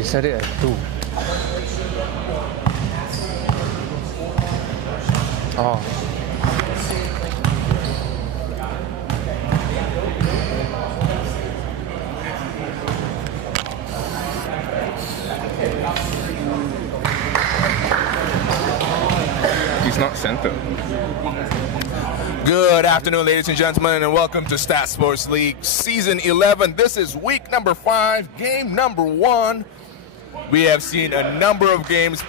He set it at 2. Oh. He's not center. Good afternoon, ladies and gentlemen, and welcome to StatSports League Season 11. This is week number 5, game number 1. We have seen a number of games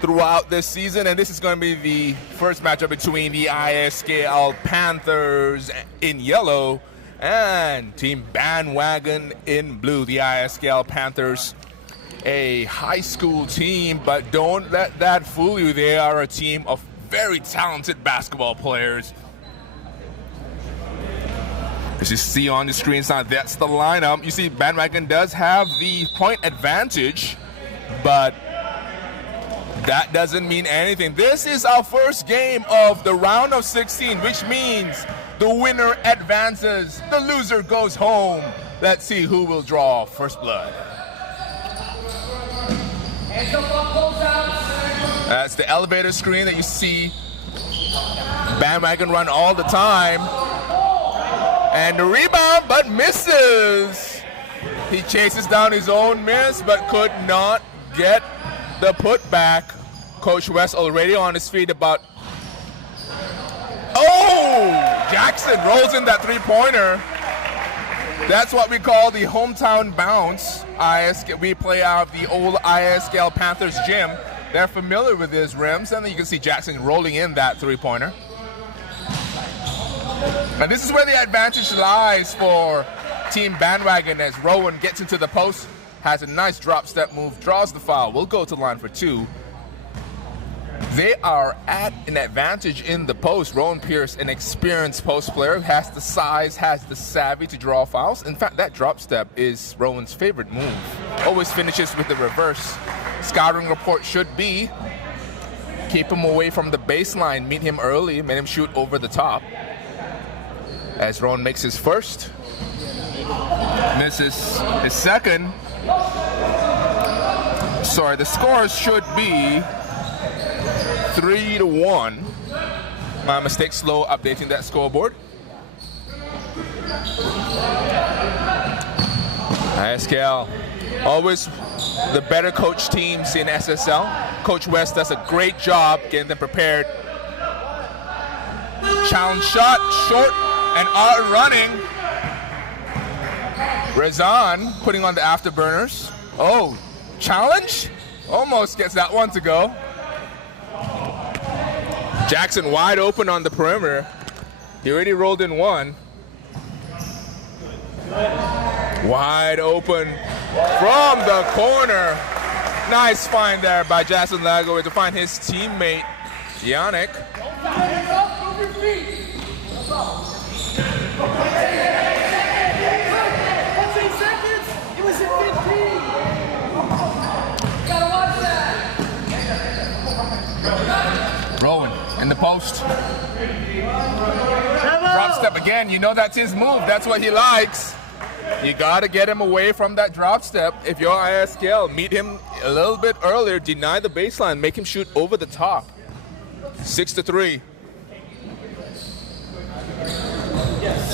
throughout this season, and this is going to be the first matchup between the ISKL Panthers in yellow and Team Bandwagon in blue. The ISKL Panthers, a high school team, but don't let that fool you. They are a team of very talented basketball players. As you see on the screen now, that's the lineup. You see Bandwagon does have the point advantage, but that doesn't mean anything. This is our first game of the round of 16, which means the winner advances, the loser goes home. Let's see who will draw first blood. That's the elevator screen that you see Bandwagon run all the time. And the rebound, but misses. He chases down his own miss, but could not get the putback. Coach West already on his feet about... Oh! Jackson rolls in that three-pointer. That's what we call the hometown bounce. We play out of the old ISKL Panthers gym. They're familiar with his rims, and then you can see Jackson rolling in that three-pointer. And this is where the advantage lies for Team Bandwagon as Rowan gets into the post, has a nice drop step move, draws the foul, will go to the line for 2. They are at an advantage in the post. Rowan Pierce, an experienced post player, has the size, has the savvy to draw fouls. In fact, that drop step is Rowan's favorite move. Always finishes with the reverse. Scouting report should be keep him away from the baseline, meet him early, make him shoot over the top. As Rowan makes his first, misses his second. Sorry, the score should be 3-1. My mistake, slow updating that scoreboard. ISKL, always the better coach teams in SSL. Coach West does a great job getting them prepared. Challenge shot, short, and out running. Rezan putting on the afterburners. Oh, challenge? Almost gets that one to go. Jackson wide open on the perimeter. He already rolled in one. Wide open from the corner. Nice find there by Jackson Lago to find his teammate, Yannick. Rowan in the post. Drop step again. You know that's his move. That's what he likes. You got to get him away from that drop step. If you're ISKL, meet him a little bit earlier, deny the baseline, make him shoot over the top. 6-3.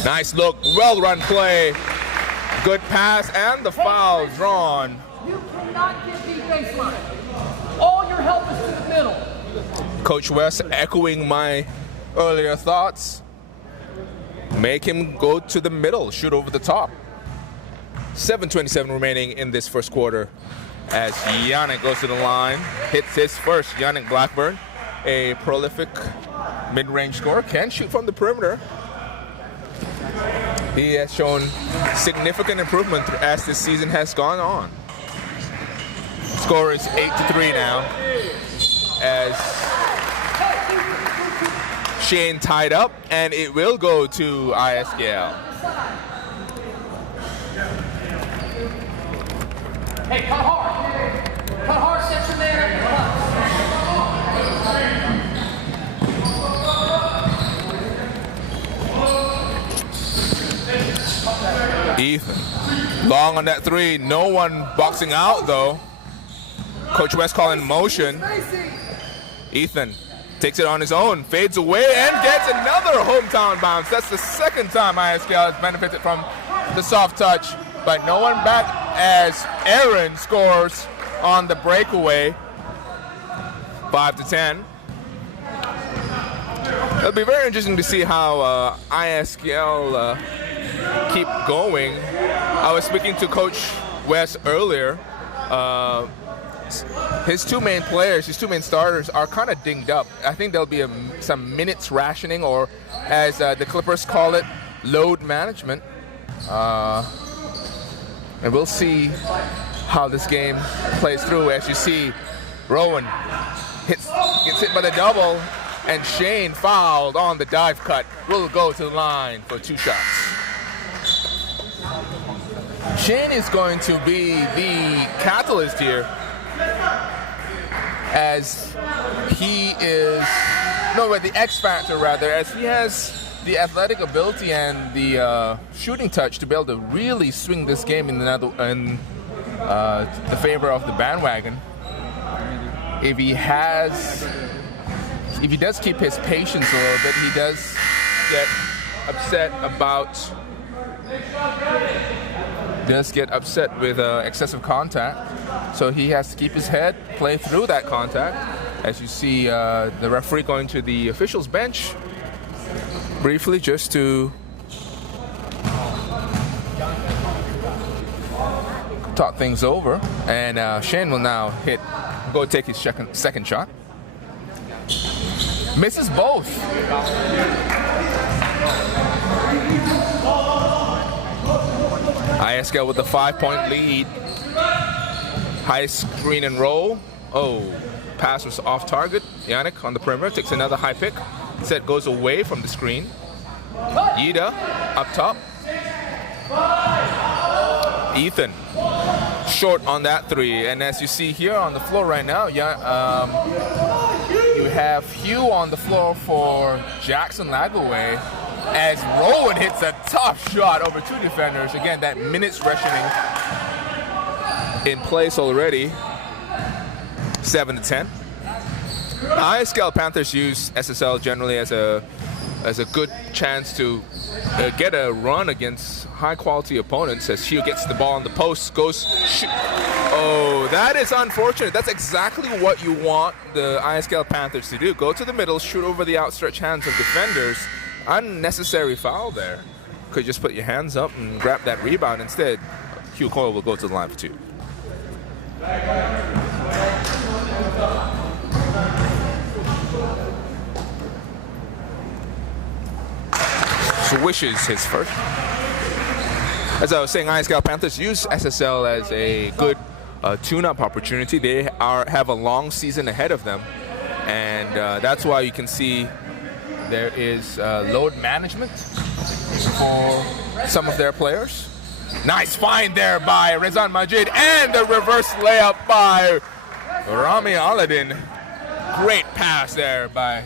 Nice look, well-run play. Good pass, and the foul drawn. You cannot get the baseline. All your help is to the middle. Coach West echoing my earlier thoughts. Make him go to the middle, shoot over the top. 7:27 remaining in this first quarter as Yannick goes to the line, hits his first. Yannick Blackburn, a prolific mid-range scorer, can shoot from the perimeter. He has shown significant improvement as this season has gone on. Score is 8-3 now as Shane tied up, and it will go to ISKL. Hey, cut hard. Cut hard, set your man up. Ethan, long on that three. No one boxing out, though. Coach West calling motion. Ethan takes it on his own, fades away, and gets another hometown bounce. That's the second time ISKL has benefited from the soft touch, but no one back as Aaron scores on the breakaway. 5-10. It'll be very interesting to see how ISKL keep going. I was speaking to Coach West earlier. His two main players, his two main starters are kind of dinged up. I think there'll be some minutes rationing, or as the Clippers call it, load management. And we'll see how this game plays through. As you see, Rowan gets hit by the double, and Shane fouled on the dive cut. Will go to the line for 2 shots. Shane is going to be the catalyst here, as he is, the X factor rather, as he has the athletic ability and the shooting touch to be able to really swing this game in the favor of the Bandwagon. If he does keep his patience a little bit, he does get upset with excessive contact. So he has to keep his head, play through that contact. As you see the referee going to the officials' bench briefly just to talk things over. And Shane will now go take his second shot. Misses both. ISKL with a 5-point lead. High screen and roll. Oh, pass was off target. Yannick on the perimeter takes another high pick. Set goes away from the screen. Yida up top. Ethan short on that three. And as you see here on the floor right now, you have Hugh on the floor for Jackson Lagaway, as Rowan hits a tough shot over 2 defenders. Again, that minutes rationing in place already. 7-10. ISKL Panthers use SSL generally as a good chance to get a run against high-quality opponents. As Hugh gets the ball on the post, goes shoot. Oh, that is unfortunate. That's exactly what you want the ISKL Panthers to do. Go to the middle, shoot over the outstretched hands of defenders. Unnecessary foul there. Could just put your hands up and grab that rebound. Instead, Hugh Coyle will go to the line for 2. Swishes his first. As I was saying, ISKL Panthers use SSL as a good tune-up opportunity. They have a long season ahead of them, and that's why you can see there is load management for some of their players. Nice find there by Rezan Majid, and the reverse layup by Rami Aladdin. Great pass there by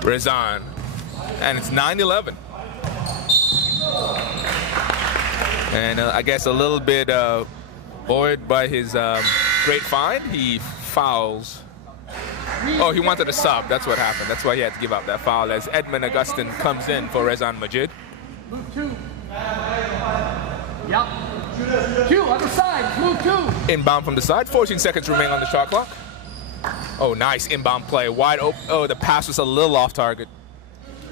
Rezan. And it's 9-11. And I guess a little bit buoyed by his great find, he fouls. Oh, he wanted a sub. That's what happened. That's why he had to give up that foul as Edmund Augustin comes in for Rezan Majid. Move 2. Yep. 2 on the side. Move 2. Inbound from the side. 14 seconds remaining on the shot clock. Oh, nice inbound play. Wide open. Oh, the pass was a little off target.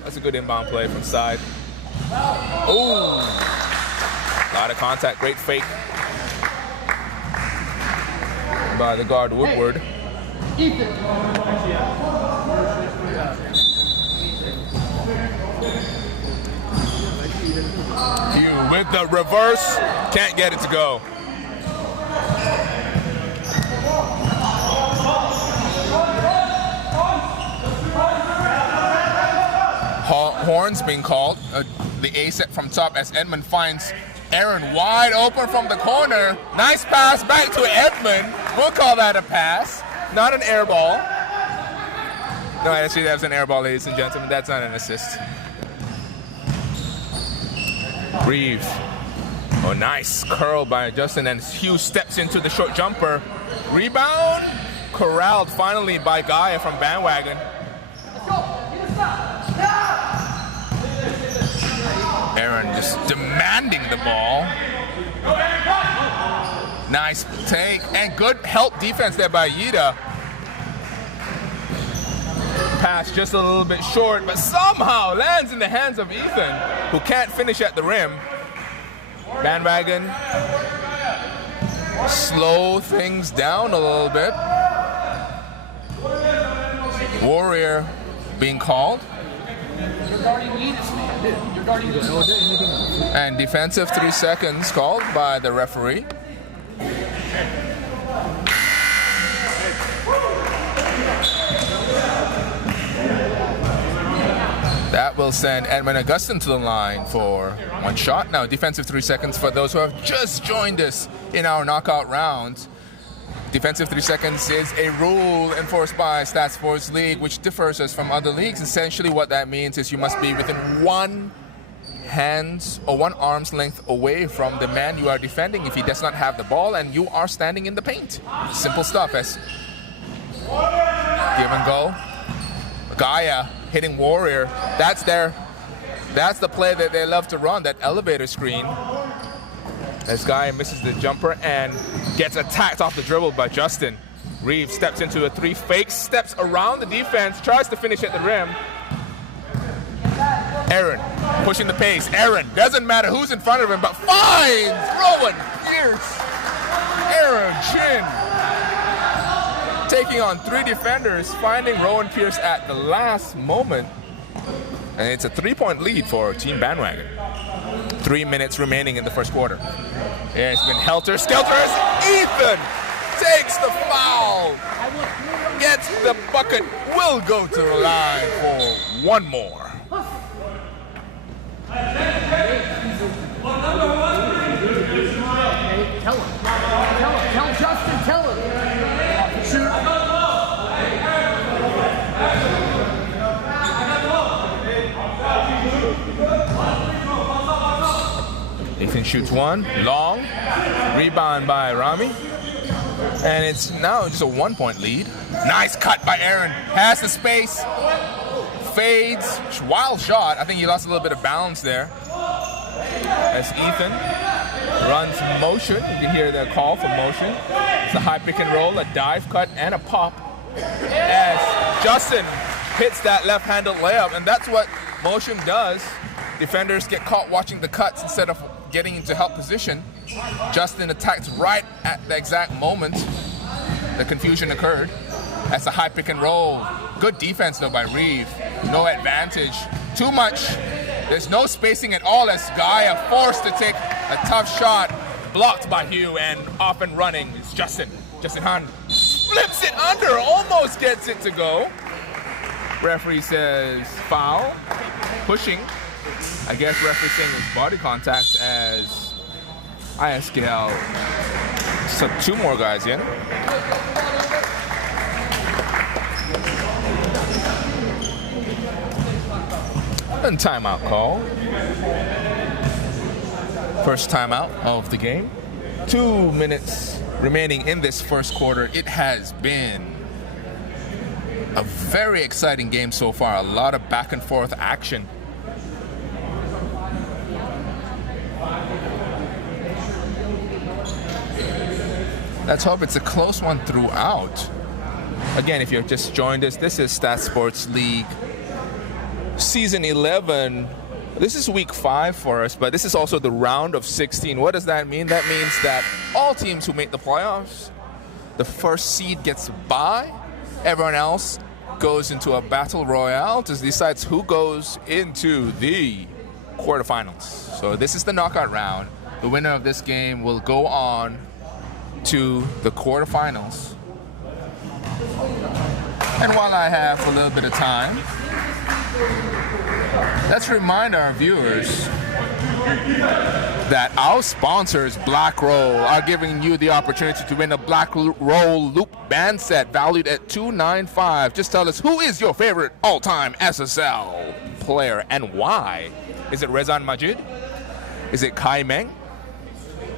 That's a good inbound play from the side. Oh, a lot of contact. Great fake by the guard Woodward. Ethan. Hugh with the reverse. Can't get it to go. Horns being called, the A set from top as Edmund finds Aaron wide open from the corner. Nice pass back to Edmund. We'll call that a pass, not an air ball. No, actually that was an air ball, ladies and gentlemen. That's not an assist. Reeves. Oh, nice curl by Justin, and Hughes steps into the short jumper. Rebound, corralled finally by Gaia from Bandwagon. Aaron just demanding the ball. Nice take, and good help defense there by Yida. Pass just a little bit short, but somehow lands in the hands of Ethan, who can't finish at the rim. Bandwagon slow things down a little bit. Warrior being called. You're guarding Yeats, man. Dude, you're guarding Yeats. And defensive 3 seconds called by the referee. That will send Edmund Augustin to the line for one shot. Now, defensive 3 seconds for those who have just joined us in our knockout round. Defensive 3 seconds is a rule enforced by StatSports League, which differs us from other leagues. Essentially, what that means is you must be within one arm's length away from the man you are defending if he does not have the ball and you are standing in the paint. Simple stuff. As give and go. Gaia hitting Warrior. That's the play that they love to run, that elevator screen. As Gaia misses the jumper and gets attacked off the dribble by Justin. Reeves steps into a 3 fake, steps around the defense, tries to finish at the rim. Aaron pushing the pace. Aaron, doesn't matter who's in front of him, but finds Rowan Pierce. Aaron Chin taking on 3 defenders, finding Rowan Pierce at the last moment. And it's a 3-point lead for Team Bandwagon. 3 minutes remaining in the first quarter. It's been helter-skelter as Ethan takes the foul, gets the bucket, will go to the line for one more. Tell Justin, tell him. Shoot. Ethan shoots one, long, rebound by Rami, and it's now just a 1-point lead. Nice cut by Aaron, has the space, fades, wild shot. I think he lost a little bit of balance there. As Ethan runs motion, you can hear the call for motion. It's a high pick and roll, a dive cut, and a pop. As Justin hits that left-handed layup, and that's what motion does. Defenders get caught watching the cuts instead of getting into help position. Justin attacked right at the exact moment the confusion occurred. That's a high pick and roll. Good defense though by Reeve. No advantage. Too much. There's no spacing at all as Gaia forced to take a tough shot. Blocked by Hugh, and off and running is Justin. Justin Han flips it under, almost gets it to go. Referee says foul. Pushing. I guess referee saying it was body contact as ISKL sub 2 more guys in. And timeout call. First timeout of the game. 2 minutes remaining in this first quarter. It has been a very exciting game so far. A lot of back and forth action. Let's hope it's a close one throughout. Again, if you've just joined us, this is StatSports League Season 11. This is week 5 for us, but this is also the round of 16. What does that mean? That means that all teams who make the playoffs, the first seed gets a bye. Everyone else goes into a battle royale to decide who goes into the quarterfinals. So this is the knockout round. The winner of this game will go on to the quarterfinals. And while I have a little bit of time, let's remind our viewers that our sponsors, Black Roll, are giving you the opportunity to win a Black Roll Loop band set valued at $295. Just tell us, who is your favorite all-time SSL player and why? Is it Rezan Majid? Is it Kai Meng?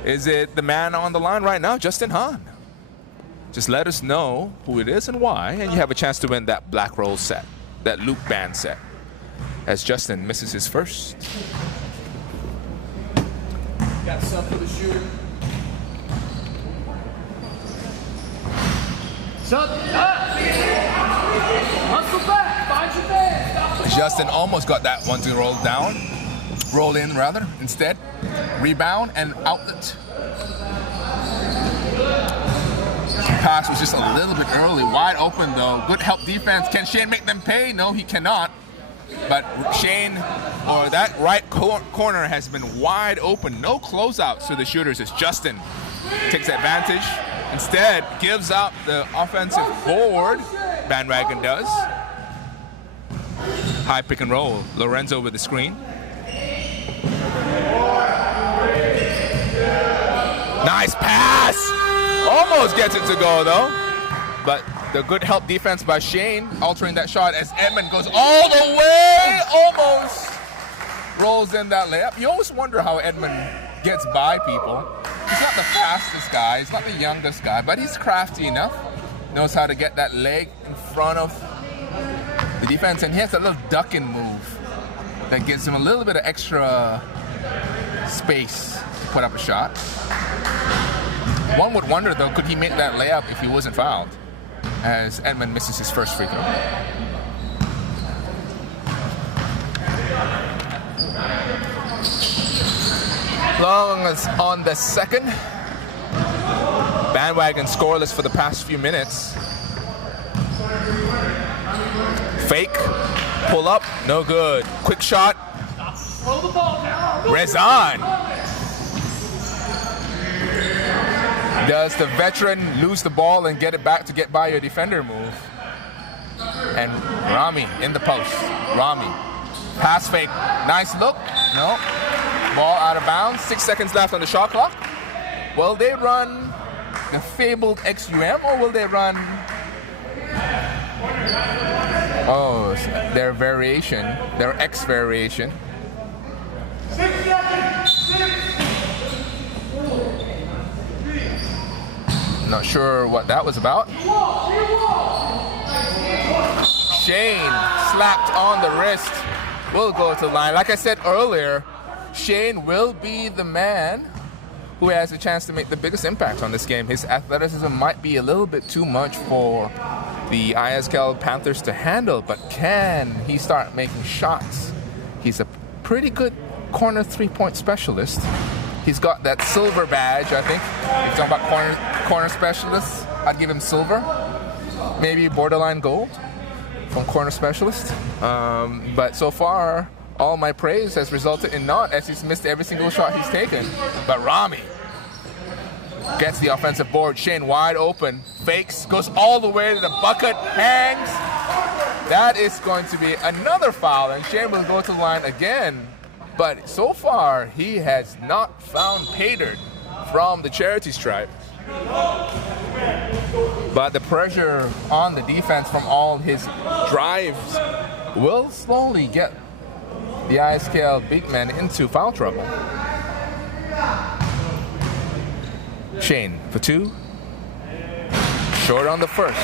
Is it the man on the line right now, Justin Han? Just let us know who it is and why, and you have a chance to win that black roll set, that loop band set, as Justin misses his first. Got sub for the shooter. Sub up. Hustle back. Find your man. Justin almost got that one to roll down. Roll in, rather, instead. Rebound and outlet. Pass was just a little bit early. Wide open, though. Good help defense. Can Shane make them pay? No, he cannot. But Shane, or that right corner has been wide open. No closeouts to the shooters as Justin takes advantage. Instead, gives out the offensive board. Bandwagon does. High pick and roll. Lorenzo with the screen. Nice pass! Almost gets it to go, though. But the good help defense by Shane, altering that shot as Edmund goes all the way, almost rolls in that layup. You always wonder how Edmund gets by people. He's not the fastest guy, he's not the youngest guy, but he's crafty enough. Knows how to get that leg in front of the defense, and he has a little ducking move that gives him a little bit of extra space to put up a shot. One would wonder, though, could he make that layup if he wasn't fouled, as Edmund misses his first free throw. Long as on the second. Bandwagon scoreless for the past few minutes. Fake, pull up, no good. Quick shot. Rezan. Does the veteran lose the ball and get it back to get by your defender move? And Rami in the post. Rami. Pass fake. Nice look. No. Ball out of bounds. 6 seconds left on the shot clock. Will they run the fabled XUM or will they run their variation, their X variation? 6 seconds. 6. Not sure what that was about. Shane slapped on the wrist. Will go to the line. Like I said earlier, Shane will be the man who has a chance to make the biggest impact on this game. His athleticism might be a little bit too much for the ISKL Panthers to handle, but can he start making shots? He's a pretty good corner three-point specialist. He's got that silver badge, I think. If you're talking about corner specialists, I'd give him silver. Maybe borderline gold from corner specialist. But so far, all my praise has resulted in naught, as he's missed every single shot he's taken. But Rami gets the offensive board. Shane wide open, fakes, goes all the way to the bucket, hangs. That is going to be another foul, and Shane will go to the line again. But so far, he has not found pay dirt from the charity stripe. But the pressure on the defense from all his drives will slowly get the ISKL big man into foul trouble. Shane for two. Short on the first.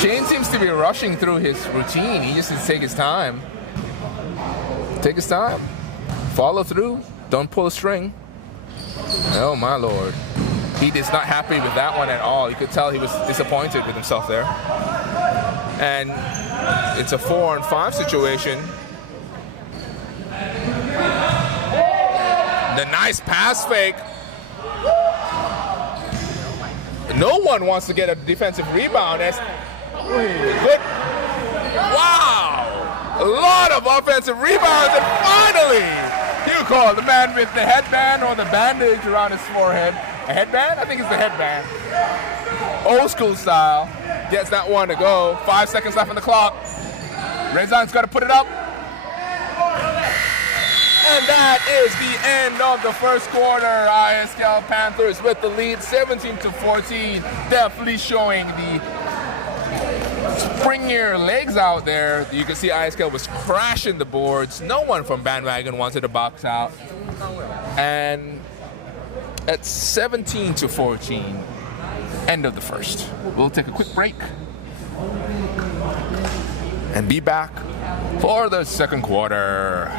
Shane seems to be rushing through his routine. He just needs to take his time. Take his time. Follow through. Don't pull a string. Oh my lord. He is not happy with that one at all. You could tell he was disappointed with himself there. And it's a 4-on-5 situation. The nice pass fake. No one wants to get a defensive rebound. That's good. Wow! A lot of offensive rebounds, and finally, you call the man with the headband or the bandage around his forehead. A headband? I think it's the headband. Old school style. Gets that one to go. 5 seconds left on the clock. Rezan's got to put it up. And that is the end of the first quarter. ISKL Panthers with the lead, 17-14. Definitely showing the Bring your legs out there. You can see ISKL was crashing the boards. No one from Bandwagon wanted to box out. And at 17-14, end of the first. We'll take a quick break and be back for the second quarter.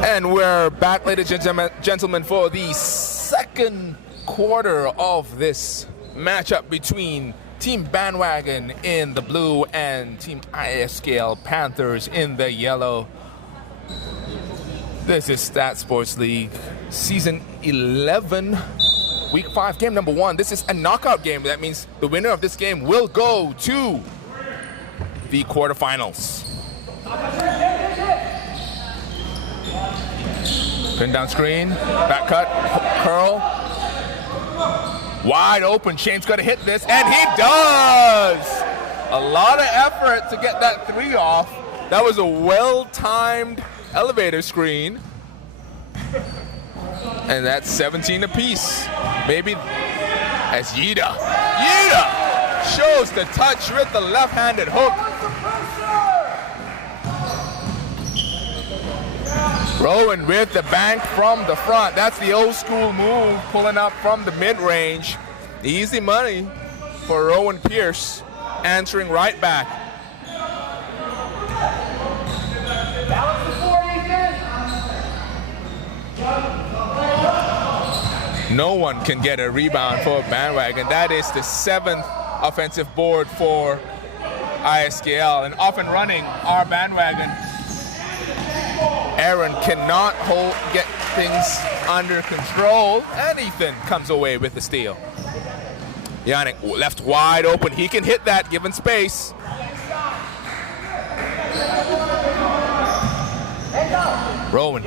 And we're back, ladies and gentlemen, for the second quarter of this matchup between Team Bandwagon in the blue and Team ISKL Panthers in the yellow. This is StatSports League Season 11, Week 5, Game number 1. This is a knockout game. That means the winner of this game will go to the quarterfinals. Pin down screen, back cut, curl. Wide open, Shane's gonna hit this, and he does! A lot of effort to get that 3 off. That was a well-timed elevator screen. And that's 17 apiece. Maybe as Yida shows the touch with the left-handed hook. Rowan with the bank from the front. That's the old school move, pulling up from the mid-range. Easy money for Rowan Pierce, answering right back. No one can get a rebound for Bandwagon. That is the 7th offensive board for ISKL. And off and running our Bandwagon. Aaron cannot get things under control, and Ethan comes away with the steal. Yannick left wide open. He can hit that given space. Rowan.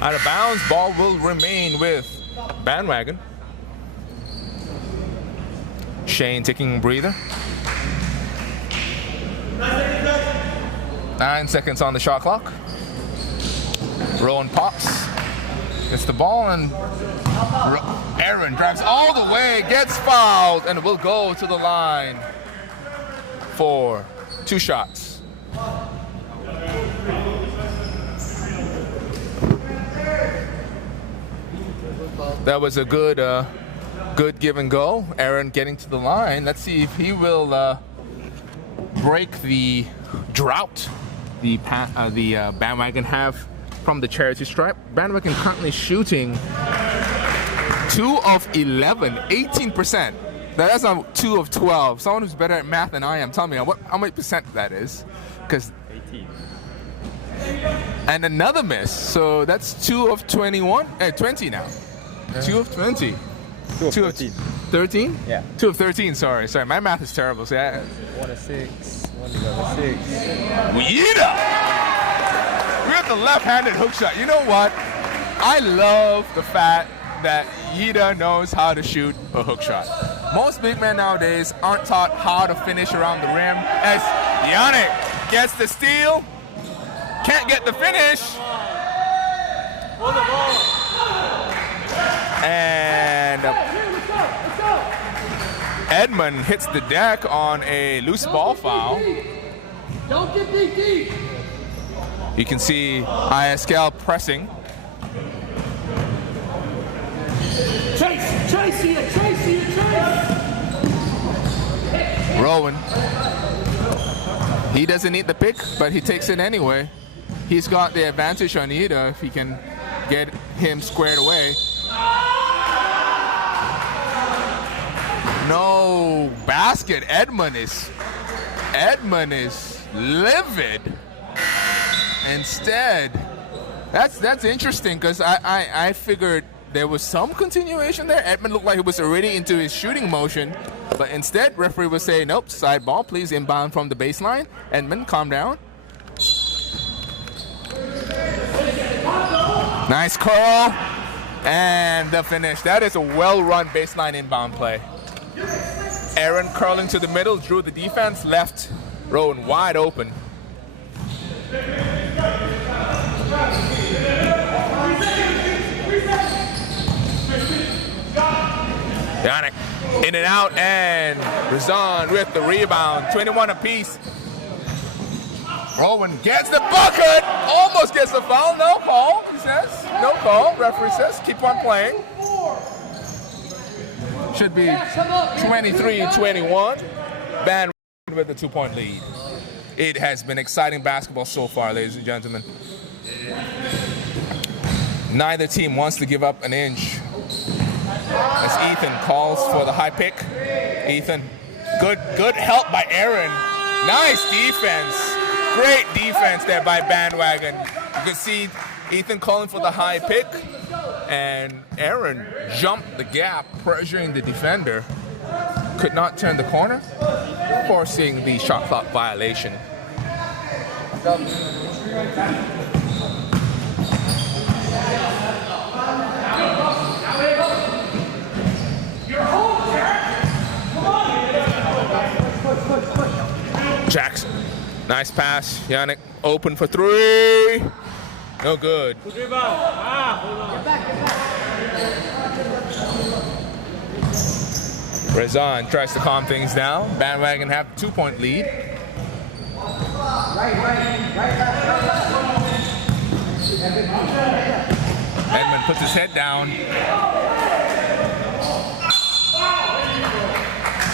Out of bounds, ball will remain with Bandwagon. Shane taking a breather. 9 seconds on the shot clock. Rowan pops. Gets the ball, and Aaron drives all the way, gets fouled, and will go to the line for 2 shots. That was a good give and go. Aaron getting to the line. Let's see if he will break the drought the Bandwagon have from the charity stripe. Bandwagon currently shooting 2 of 11, 18%. That's not 2 of 12. Someone who's better at math than I am, tell me how many percent that is. Because And another miss. So that's 2 of 21. 20 now. 2 of 20. 2 of 13. 13? Yeah. 2 of 13, sorry. My math is terrible. So 1 of 6. 1 of 6. Weeda! We have the left-handed hook shot. You know what? I love the fact that Yida knows how to shoot a hook shot. Most big men nowadays aren't taught how to finish around the rim. As Yannick gets the steal, can't get the finish. And Edmund hits the deck on a loose ball foul. Don't get deep. You can see ISKL pressing. Chase. Rowan. He doesn't need the pick, but he takes it anyway. He's got the advantage on Ida if he can get him squared away. No basket. Edmund is livid. Instead, that's interesting because I figured there was some continuation there. Edmund looked like he was already into his shooting motion, but instead referee was saying, nope, side ball, please inbound from the baseline. Edmund, calm down. Nice curl and the finish. That is a well-run baseline inbound play. Aaron curling to the middle, drew the defense, left Rowan wide open. Yannick in and out, and Razan with the rebound. 21 apiece. Rowan gets the bucket, almost gets the foul. No call, he says. No call, referee says. Keep on playing. Should be 23-21. Bandwagon with a 2-point lead. It has been exciting basketball so far, ladies and gentlemen. Neither team wants to give up an inch. As Ethan calls for the high pick. Ethan, good help by Aaron. Nice defense. Great defense there by Bandwagon. You can see Ethan calling for the high pick, and Aaron jumped the gap, pressuring the defender. Could not turn the corner, forcing the shot clock violation. Jackson, nice pass. Yannick open for 3. No good. Razan tries to calm things down. Bandwagon have a 2-point lead. Edmund puts his head down.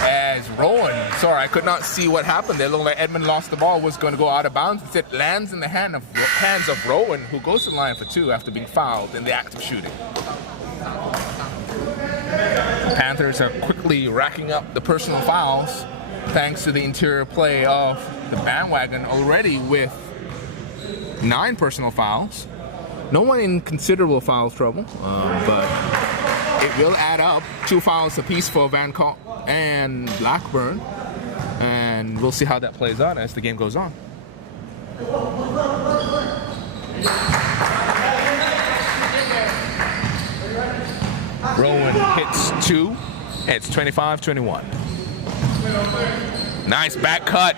As Rowan, sorry, I could not see what happened there. It looked like Edmund lost the ball, was going to go out of bounds. Instead, lands in the hands of Rowan, who goes to the line for 2 after being fouled in the act of shooting. The Panthers are quickly racking up the personal fouls thanks to the interior play of the Bandwagon, already with 9 personal fouls. No one in considerable foul trouble, but it will add up. 2 fouls apiece for Van Cott and Blackburn, and we'll see how that plays out as the game goes on. Rowan hits 2. It's 25-21. Nice back cut.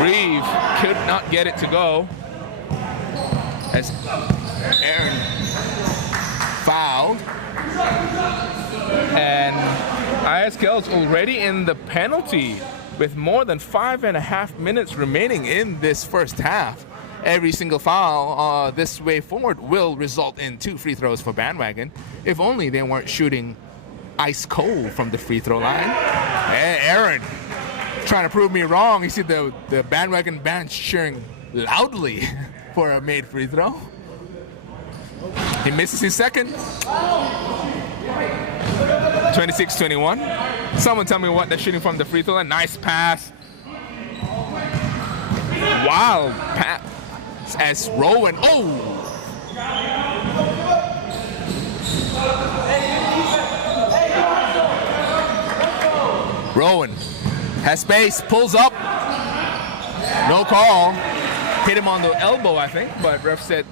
Reeve could not get it to go as Aaron fouled. And ISKL is already in the penalty with more than 5.5 minutes remaining in this first half. Every single foul this way forward will result in 2 free throws for Bandwagon. If only they weren't shooting ice cold from the free throw line. And Aaron trying to prove me wrong. You see the Bandwagon bench cheering loudly for a made free throw. He misses his second. 26-21. Someone tell me what they're shooting from the free throw line. Nice pass. Wild as Rowan. Oh! Rowan has space, pulls up. No call. Hit him on the elbow, I think, but ref said.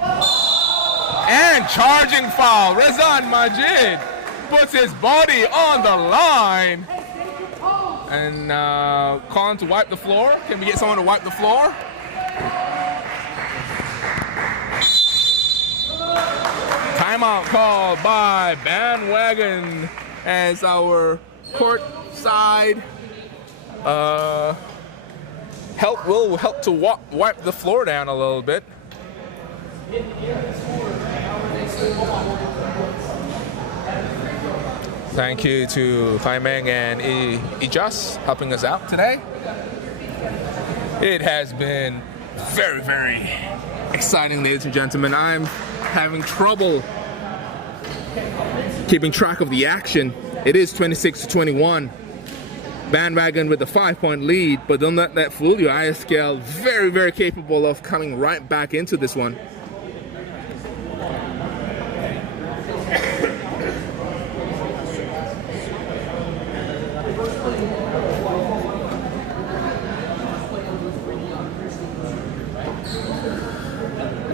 And charging foul. Rezan Majid puts his body on the line. And calling to wipe the floor. Can we get someone to wipe the floor? Timeout called by Bandwagon as our court side will help to wipe the floor down a little bit. Thank you to Kaimeng and Ijas helping us out today. It has been very, very exciting, ladies and gentlemen. I'm having trouble keeping track of the action. It is 26-21. Bandwagon with a 5-point lead, but don't let that fool you. ISKL very, very capable of coming right back into this one.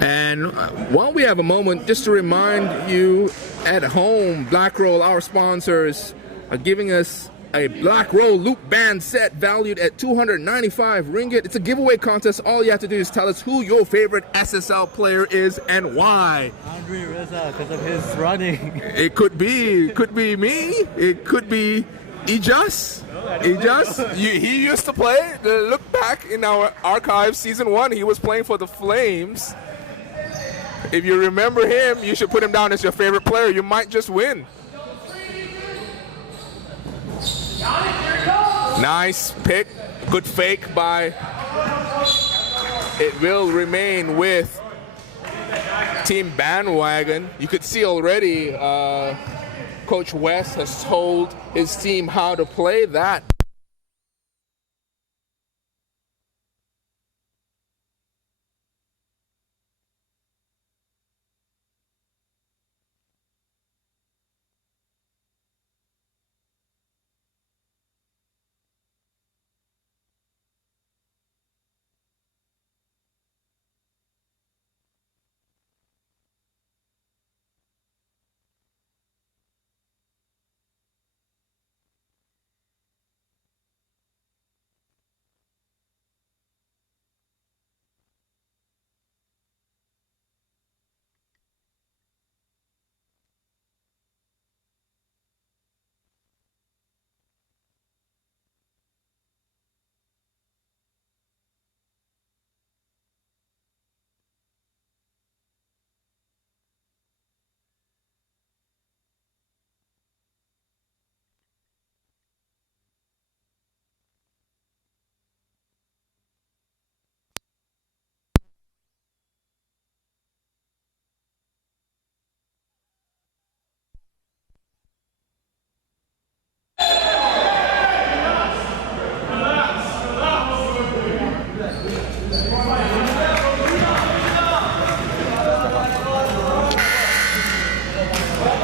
And while we have a moment, just to remind you at home, Black Roll, our sponsors, are giving us a Black Roll loop band set valued at 295 ringgit. It's a giveaway contest. All you have to do is tell us who your favorite SSL player is and why. Andre Reza, because of his running. It could be me. It could be Ijas. He used to play. Look back in our archives, season 1, he was playing for the Flames. If you remember him, you should put him down as your favorite player. You might just win. Nice pick. Good fake by. It will remain with Team Bandwagon. You could see already Coach West has told his team how to play that.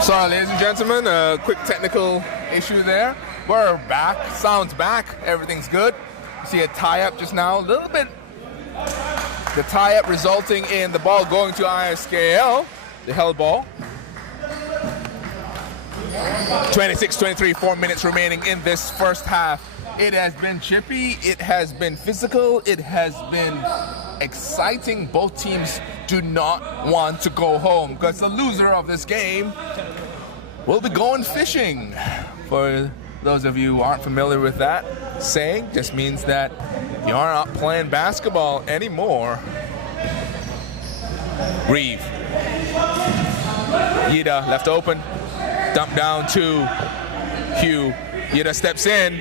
Sorry, ladies and gentlemen, a quick technical issue there. We're back, sound's back, everything's good. See a tie-up just now, a little bit. The tie-up resulting in the ball going to ISKL, the held ball. 26-23, 4 minutes remaining in this first half. It has been chippy, it has been physical, it has been exciting. Both teams do not want to go home because the loser of this game will be going fishing. For those of you who aren't familiar with that saying, just means that you are not playing basketball anymore. Reeve. Yida left open. Dump down to Hugh. Yida steps in.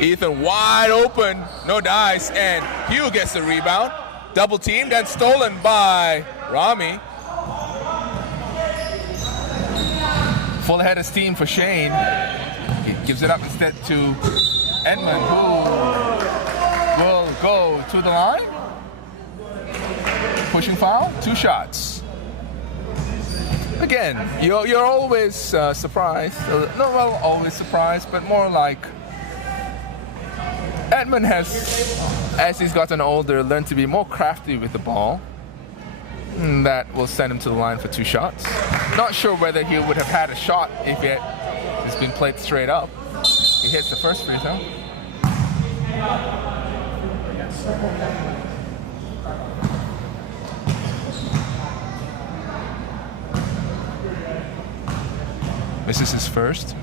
Ethan wide open. No dice. And Hugh gets the rebound. Double teamed and stolen by Rami. Full ahead of steam for Shane. He gives it up instead to Edmund, who will go to the line. pushing foul, 2 shots. Again, you're always surprised. Not well, always surprised, but more like Edmund has, as he's gotten older, learned to be more crafty with the ball. And that will send him to the line for 2 shots. Not sure whether he would have had a shot if it had been played straight up. He hits the first free throw. Misses his first.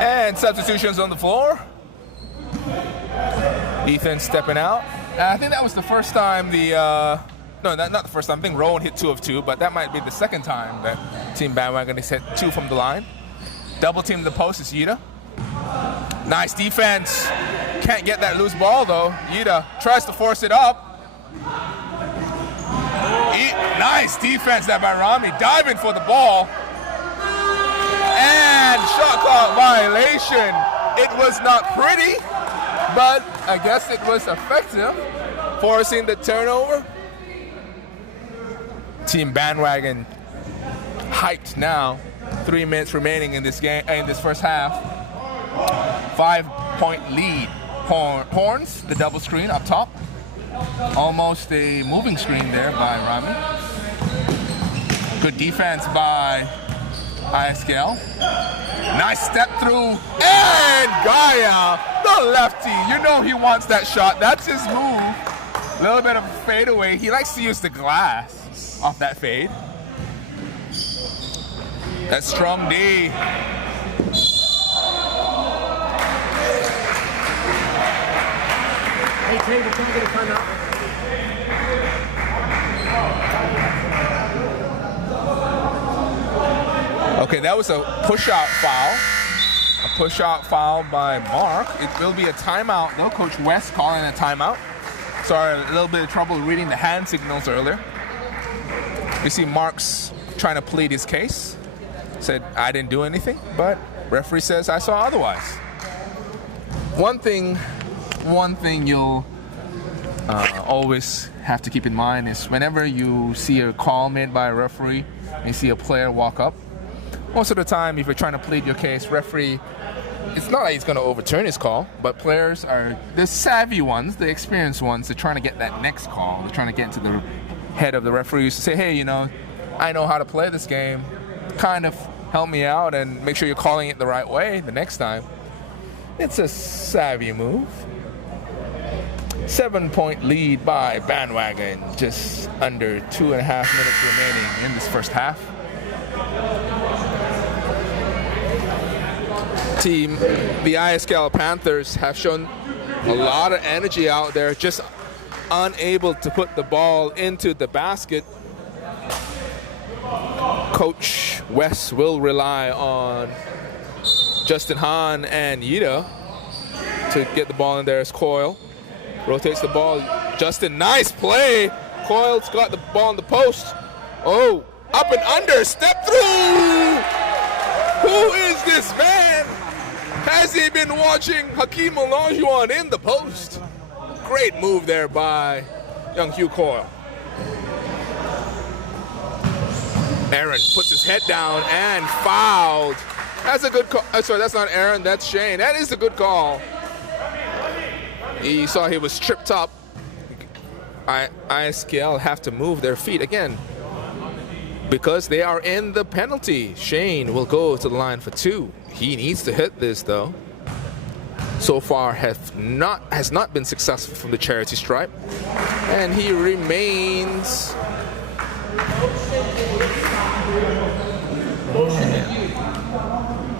And substitutions on the floor. Ethan stepping out. I think that was the first time no, not the first time. I think Rowan hit 2 of 2, but that might be the second time that Team Bandwagon has hit 2 from the line. Double team the post is Yuta. Nice defense. Can't get that loose ball though. Yuta tries to force it up. Nice defense there by Rami. Diving for the ball. And shot clock violation. It was not pretty, but I guess it was effective, forcing the turnover. Team Bandwagon hyped now. 3 minutes remaining in this game, in this first half. 5-point lead. Horns, the double screen up top. Almost a moving screen there by Rami. Good defense by ISKL. Nice step through. And Gaia, the lefty. You know he wants that shot. That's his move. A little bit of a fadeaway. He likes to use the glass off that fade. That's strong D. Hey, Taylor, can I get a timeout? Okay, that was a push-out foul. A push-out foul by Mark. It will be a timeout, though. Coach West calling a timeout. Sorry, a little bit of trouble reading the hand signals earlier. You see Mark's trying to plead his case. Said, I didn't do anything, but referee says I saw otherwise. One thing you'll always have to keep in mind is whenever you see a call made by a referee and you see a player walk up, most of the time if you're trying to plead your case, referee, it's not like he's going to overturn his call, but players are the savvy ones, the experienced ones, they're trying to get that next call. They're trying to get into the head of the referees to say, hey, you know, I know how to play this game. Kind of help me out and make sure you're calling it the right way the next time. It's a savvy move. 7-point lead by Bandwagon, just under 2.5 minutes remaining in this first half. The ISKL Panthers have shown a lot of energy out there, just unable to put the ball into the basket. Coach West will rely on Justin Hahn and Yida to get the ball in there as Coyle rotates the ball. Justin, nice play. Coyle's got the ball on the post. Oh, up and under, step through. Who is this man? Has he been watching Hakeem Olajuwon in the post? Great move there by young Hugh Coyle. Aaron puts his head down and fouled. That's a good call. Sorry, that's not Aaron, that's Shane. That is a good call. He saw he was tripped up. ISKL have to move their feet again because they are in the penalty. Shane will go to the line for 2. He needs to hit this though. So far has not been successful from the charity stripe, and he remains.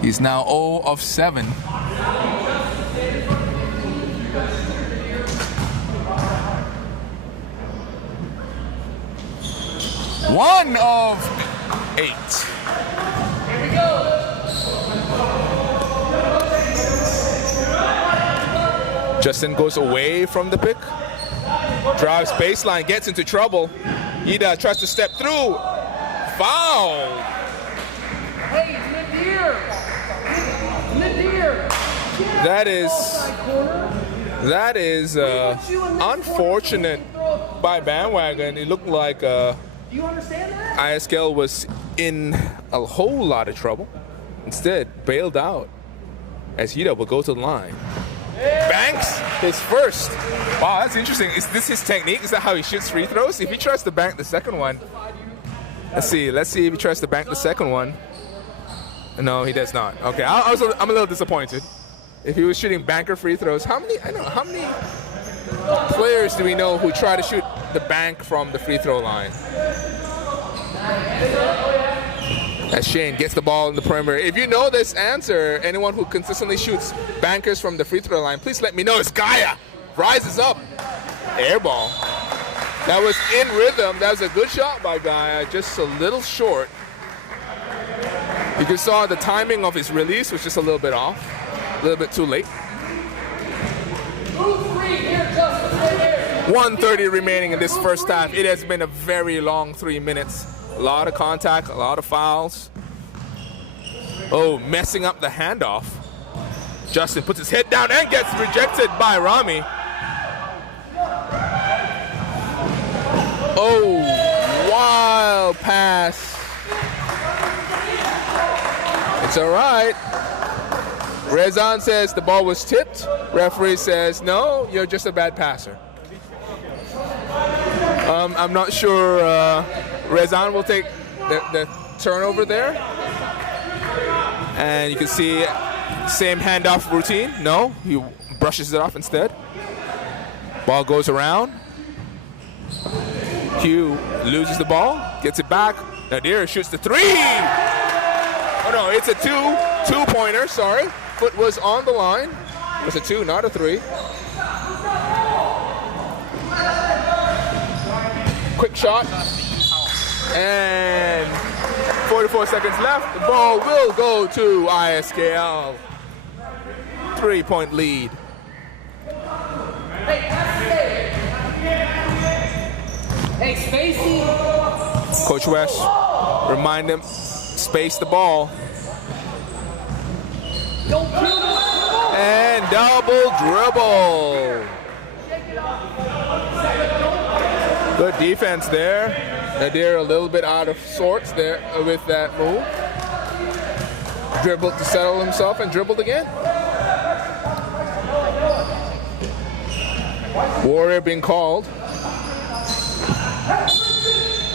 He's now 0 of 7. One of 8. Here we go. Justin goes away from the pick. Drives baseline, gets into trouble. Ida tries to step through. Foul. Hey, Nadir. Nadir. That is unfortunate by Bandwagon. It looked like Do you understand that? ISKL was in a whole lot of trouble. Instead, bailed out as Hida will go to the line. Banks his first. Wow, that's interesting. Is this his technique? Is that how he shoots free throws? If he tries to bank the second one, let's see if he tries to bank the second one. No, he does not. Okay, I'm a little disappointed. If he was shooting banker free throws, how many players do we know who try to shoot the bank from the free throw line? As Shane gets the ball in the perimeter. If you know this answer, anyone who consistently shoots bankers from the free throw line, please let me know. It's Gaia. Rises up. Air ball. That was in rhythm. That was a good shot by Gaia, just a little short. You can saw the timing of his release was just a little bit off, a little bit too late. 1:30 remaining in this first half. It has been a very long 3 minutes. A lot of contact, a lot of fouls. Oh, messing up the handoff. Justin puts his head down and gets rejected by Rami. Oh, wild pass. It's all right. Rezan says the ball was tipped. Referee says, no, you're just a bad passer. I'm not sure Rezan will take the turnover there. And you can see same handoff routine. No, he brushes it off instead. Ball goes around. Q loses the ball, gets it back. Nadir shoots the three. Oh no, it's a two-pointer, sorry. Foot was on the line. It's a two, not a three. Quick shot. And 44 seconds left. The ball will go to ISKL. 3-point lead. Hey, Spacey. Coach West, remind him, space the ball. And double dribble. Good defense there. Nadir a little bit out of sorts there with that move. Dribbled to settle himself and dribbled again. Warrior being called.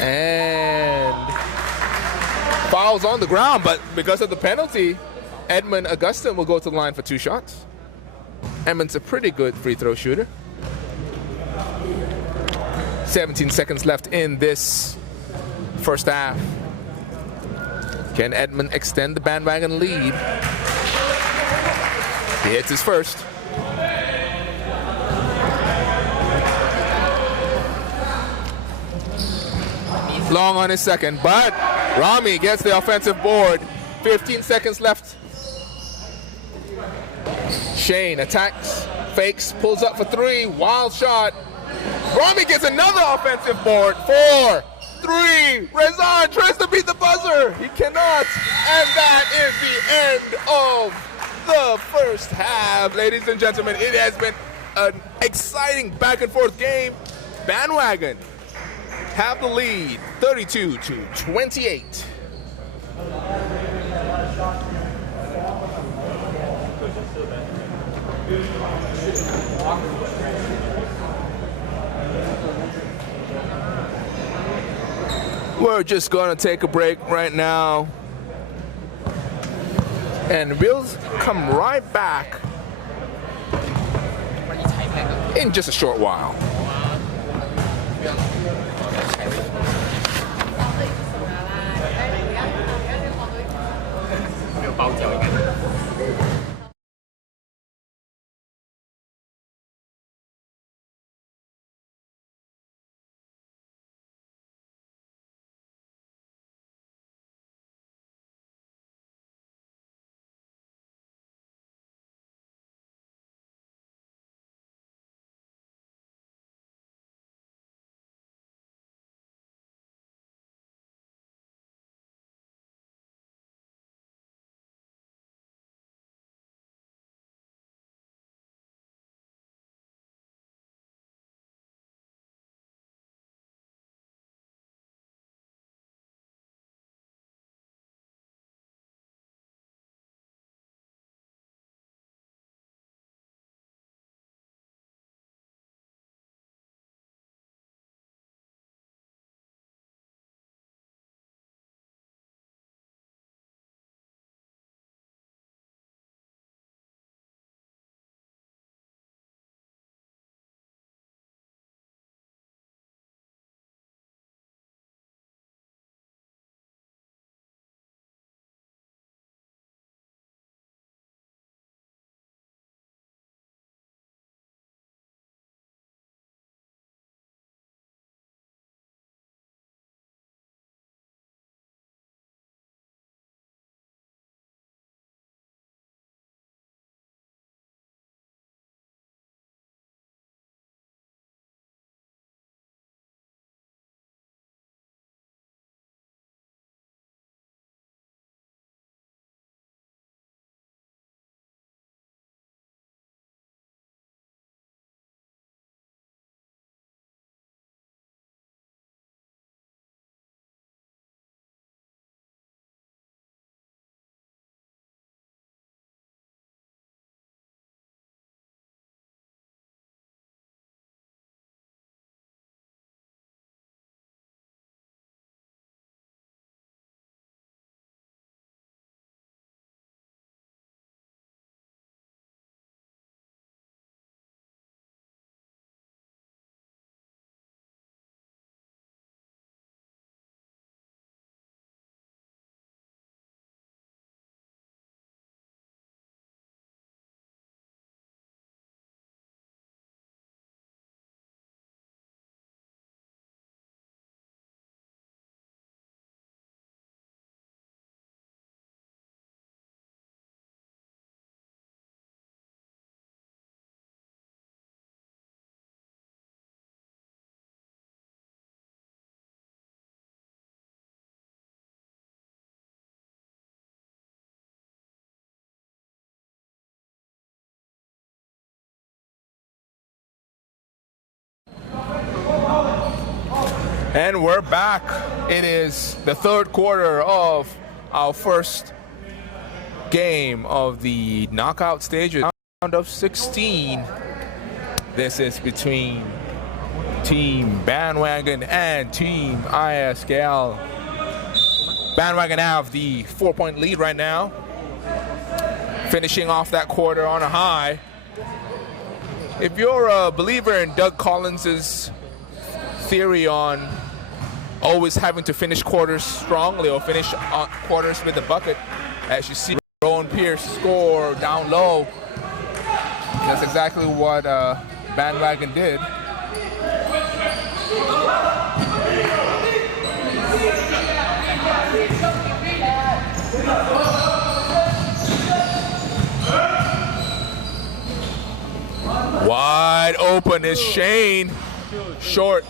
And fouls on the ground, but because of the penalty, Edmund Augustin will go to the line for 2 shots. Edmund's a pretty good free throw shooter. 17 seconds left in this first half. Can Edmund extend the Bandwagon lead? He hits his first. Long on his second, but Rami gets the offensive board. 15 seconds left. Shane attacks, fakes, pulls up for 3, wild shot. Rami gets another offensive board. 4, 3, Rezan tries to beat the buzzer. He cannot, and that is the end of the first half. Ladies and gentlemen, it has been an exciting back and forth game. Bandwagon have the lead, 32-28. We're just gonna take a break right now, and we'll come right back in just a short while. And we're back. It is the third quarter of our first game of the knockout stage, round of 16. This is between Team Bandwagon and Team ISKL. Bandwagon have the 4-point lead right now, finishing off that quarter on a high. If you're a believer in Doug Collins's theory on always having to finish quarters strongly or finish quarters with a bucket, as you see Rowan Pierce score down low, that's exactly what Bandwagon did. Wide open is Shane. Short.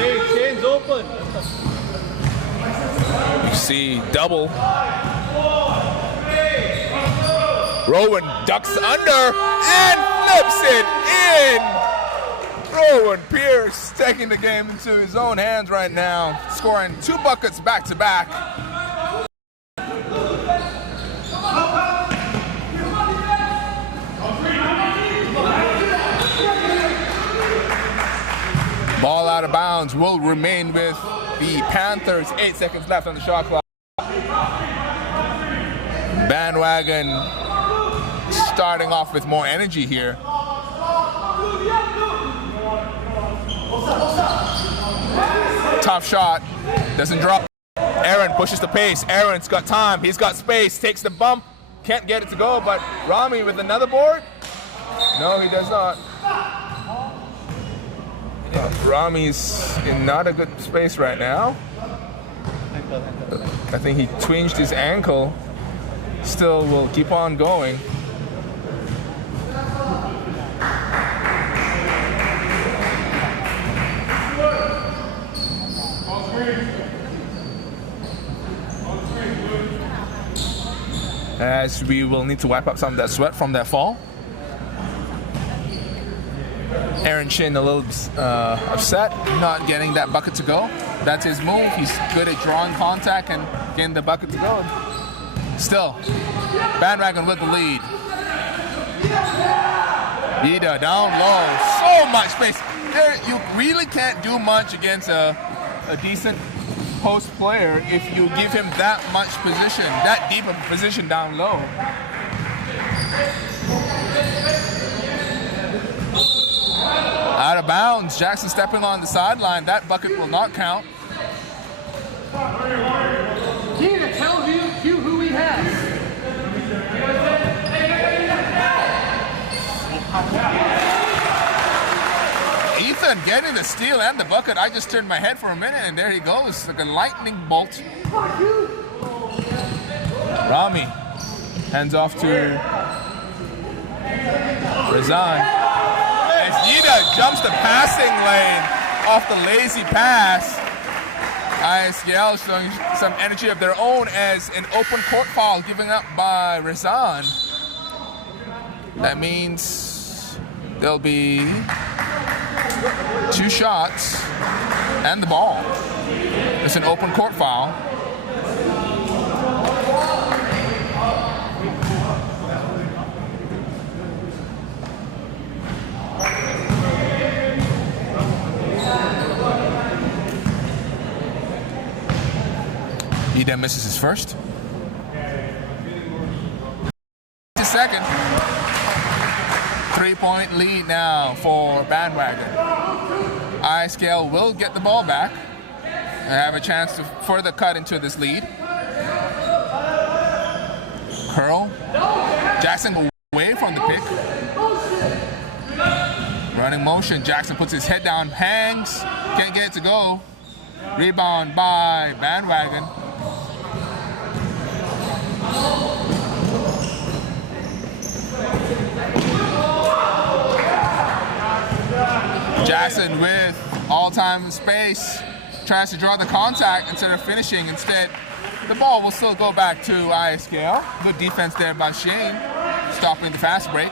Hey, Shane's open. You see double. Rowan ducks under and flips it in. Rowan Pierce taking the game into his own hands right now, scoring 2 buckets back to back. Ball out of bounds will remain with the Panthers. 8 seconds left on the shot clock. Bandwagon starting off with more energy here. Tough shot. Doesn't drop. Aaron pushes the pace. Aaron's got time. He's got space. Takes the bump. Can't get it to go, but Rami with another board? No, he does not. Rami's in not a good space right now. I think he twinged his ankle. Still will keep on going. As we will need to wipe up some of that sweat from that fall. Aaron Chin a little upset, not getting that bucket to go. That's his move. He's good at drawing contact and getting the bucket to go. Still, Bandwagon with the lead. Ida down low, so much space. You really can't do much against a decent post player if you give him that much position, that deep of a position down low. Out of bounds, Jackson stepping on the sideline. That bucket will not count. Tina, tell you who he has. Ethan getting the steal and the bucket. I just turned my head for a minute and there he goes, like a lightning bolt. Rami hands off to Razan. Yida jumps the passing lane off the lazy pass. ISKL showing some energy of their own as an open court foul given up by Razan. That means there'll be 2 shots and the ball. It's an open court foul. He then misses his first. Second. 3-point lead now for Bandwagon. ISKL will get the ball back and have a chance to further cut into this lead. Curl. Jackson away from the pick. Running motion. Jackson puts his head down, hangs, can't get it to go. Rebound by Bandwagon. Jackson with all-time space, tries to draw the contact instead of finishing. Instead, the ball will still go back to ISKL. Good defense there by Shane, stopping the fast break.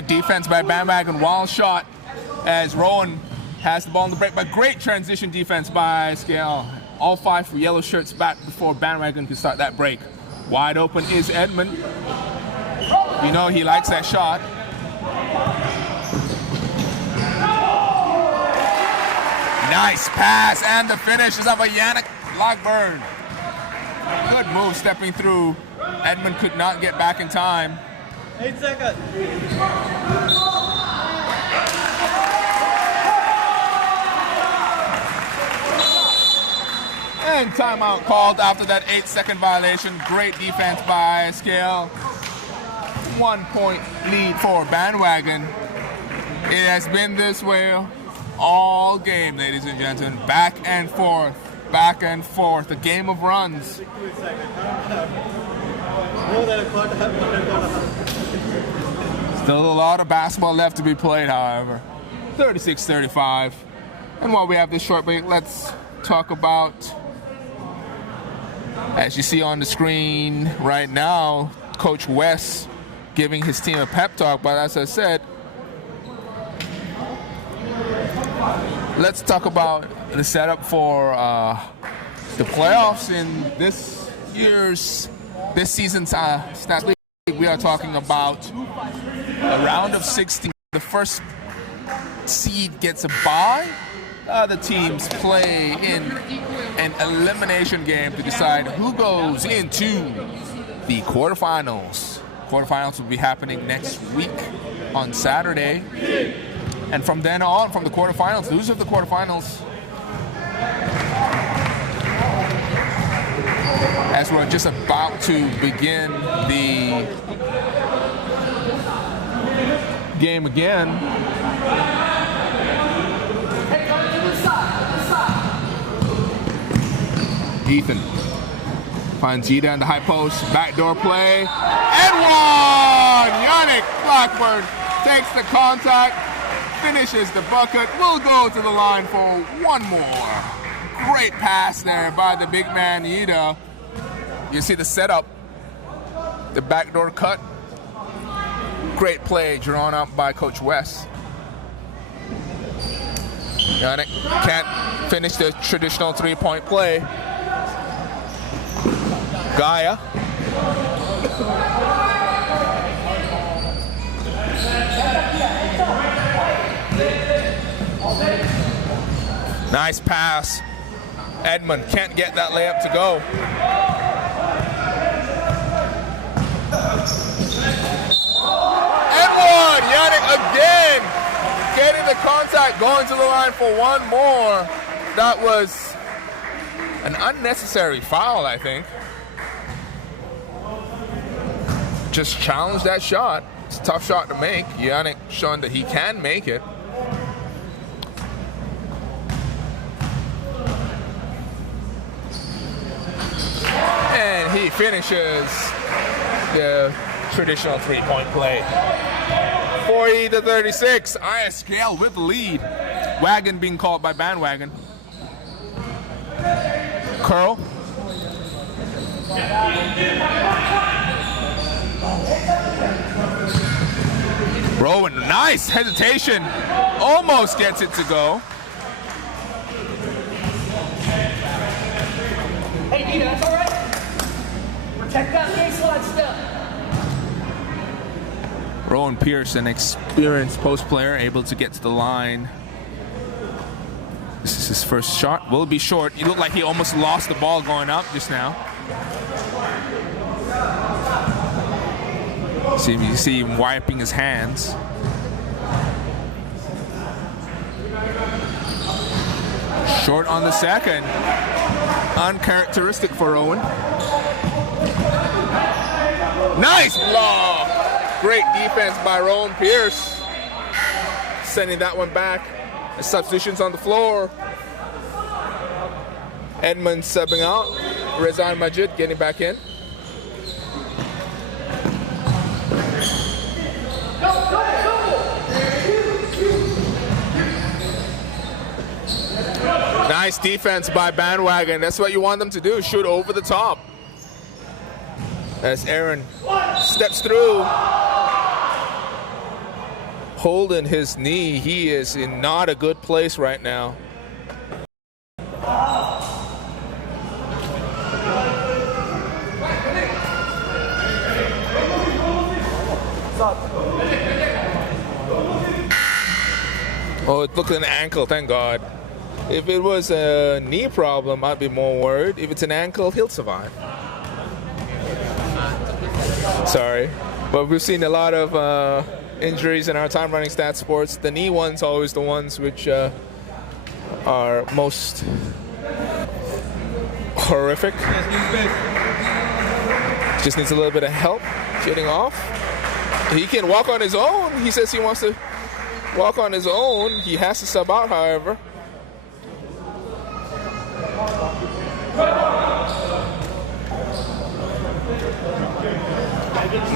Good defense by Bandwagon. Wild shot as Rowan has the ball in the break, but great transition defense by ISKL. All 5 yellow shirts back before Bandwagon can start that break. Wide open is Edmund. You know he likes that shot. Nice pass, and the finish is up by Yannick Blackburn. Good move stepping through. Edmund could not get back in time. 8 seconds. And timeout called after that 8-second violation. Great defense by ISKL. 1 point lead for Bandwagon. It has been this way all game, ladies and gentlemen. Back and forth, back and forth. A game of runs. Still a lot of basketball left to be played, however. 36-35. And while we have this short break, let's talk about, as you see on the screen right now, Coach West giving his team a pep talk. But as I said, let's talk about the setup for the playoffs in this season's Stats League. We are talking about a round of 16. The first seed gets a bye. The teams play in an elimination game to decide who goes into the quarterfinals. Quarterfinals will be happening next week on Saturday. And from then on, from the quarterfinals, loser of the quarterfinals, as we're just about to begin the game again. Ethan finds Gita in the high post, backdoor play, and one! Yannick Blackburn takes the contact, finishes the bucket, will go to the line for one more. Great pass there by the big man, Ida. You see the setup, the backdoor cut. Great play drawn up by Coach West. Yannick can't finish the traditional three-point play. Gaia. Nice pass. Edmund can't get that layup to go. And one! Yannick again getting the contact, going to the line for one more. That was an unnecessary foul, I think. Just challenged that shot. It's a tough shot to make. Yannick showing that he can make it. And he finishes the traditional three-point play. 40-36. ISKL with the lead. Wagon being called by Bandwagon. Curl. Rowan, nice hesitation. Almost gets it to go. Hey, Nita, that's all right? Protect that baseline step. Rowan Pierce, an experienced post player, able to get to the line. This is his first shot. Will it be short? He looked like he almost lost the ball going up just now. You see him wiping his hands. Short on the second. Uncharacteristic for Owen. Nice block! Great defense by Rowan Pierce. Sending that one back. The substitutions on the floor. Edmund subbing out. Rezan Majid getting back in. Nice defense by Bandwagon. That's what you want them to do, shoot over the top. As Aaron steps through. holding his knee. He is in not a good place right now. Oh, it looked like an ankle, thank God. If it was a knee problem, I'd be more worried. If it's an ankle, he'll survive. Sorry. But we've seen a lot of injuries in our time running StatSports. The knee ones are always the ones which are most horrific. Just needs a little bit of help getting off. He can walk on his own. He says he wants to walk on his own. He has to sub out, however.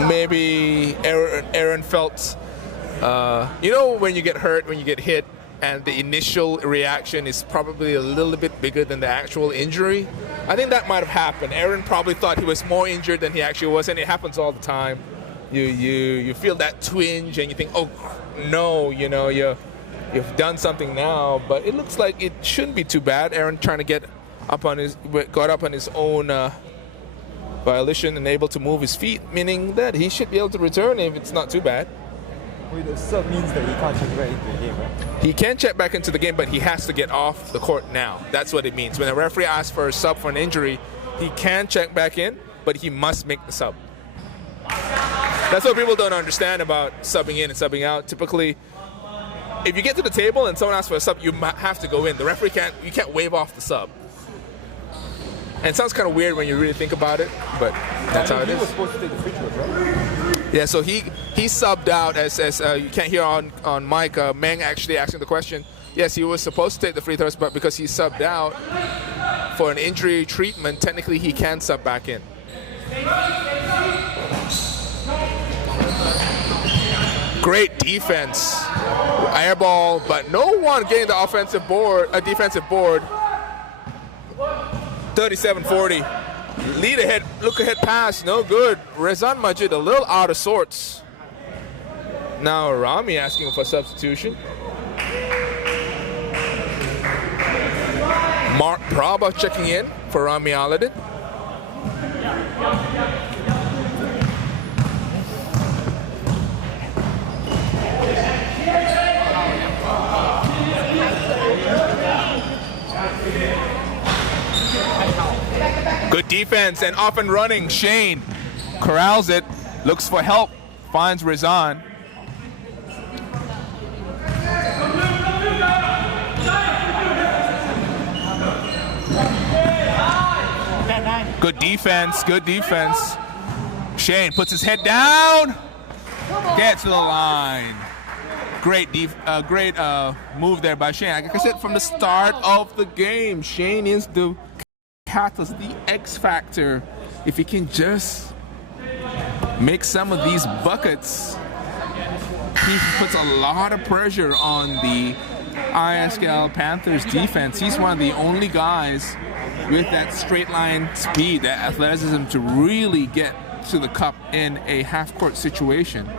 Maybe Aaron felt, you know, when you get hurt, when you get hit, and the initial reaction is probably a little bit bigger than the actual injury. I think that might have happened. Aaron probably thought he was more injured than he actually was, and it happens all the time. You feel that twinge, and you think, oh no, you know, you've done something now. But it looks like it shouldn't be too bad. Aaron got up on his own violation and able to move his feet, meaning that he should be able to return if it's not too bad. Wait, the sub means that he can't check back into the game, right? He can check back into the game, but he has to get off the court now. That's what it means. When a referee asks for a sub for an injury, he can check back in, but he must make the sub. That's what people don't understand about subbing in and subbing out. Typically, if you get to the table and someone asks for a sub, you have to go in. The referee can't wave off the sub. And it sounds kind of weird when you really think about it, but that's how it is. He was supposed to take the free throws, right? Yeah, so he subbed out as you can't hear on mic. Meng actually asking the question. Yes, he was supposed to take the free throws, but because he subbed out for an injury treatment, technically he can sub back in. Great defense, air ball, but no one getting the defensive board. 37-40. Lead ahead, look ahead pass, no good. Rezan Majid a little out of sorts. Now Rami asking for substitution. Mark Prabha checking in for Rami Aladdin. Good defense and off and running. Shane corrals it, looks for help, finds Rezan. Good defense, good defense. Shane puts his head down, gets to the line. Great move there by Shane. Like I said, from the start of the game, Shane is the catalyst, the X factor. If he can just make some of these buckets, he puts a lot of pressure on the ISKL Panthers defense. He's one of the only guys with that straight line speed, that athleticism to really get to the cup in a half court situation.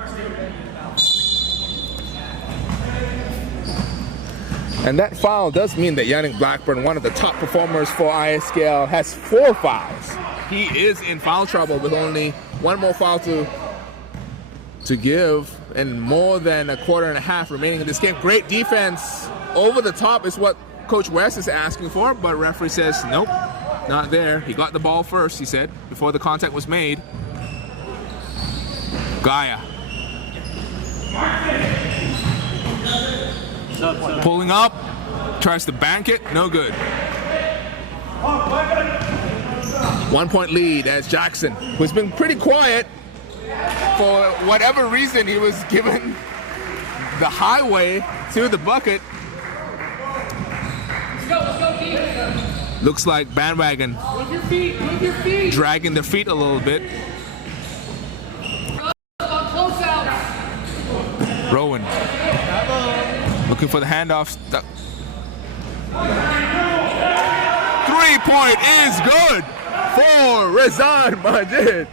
And that foul does mean that Yannick Blackburn, one of the top performers for ISKL, has 4 fouls. He is in foul trouble with only one more foul to give and more than a quarter and a half remaining in this game. Great defense. Over the top is what Coach West is asking for, but referee says, nope, not there. He got the ball first, he said, before the contact was made. Gaia. Pulling up, tries to bank it, no good. 1 point lead as Jackson, who's been pretty quiet, for whatever reason he was given the highway to the bucket. Looks like Bandwagon dragging their feet a little bit. Rowan looking for the handoff. 3-point is good for Rezan Majid.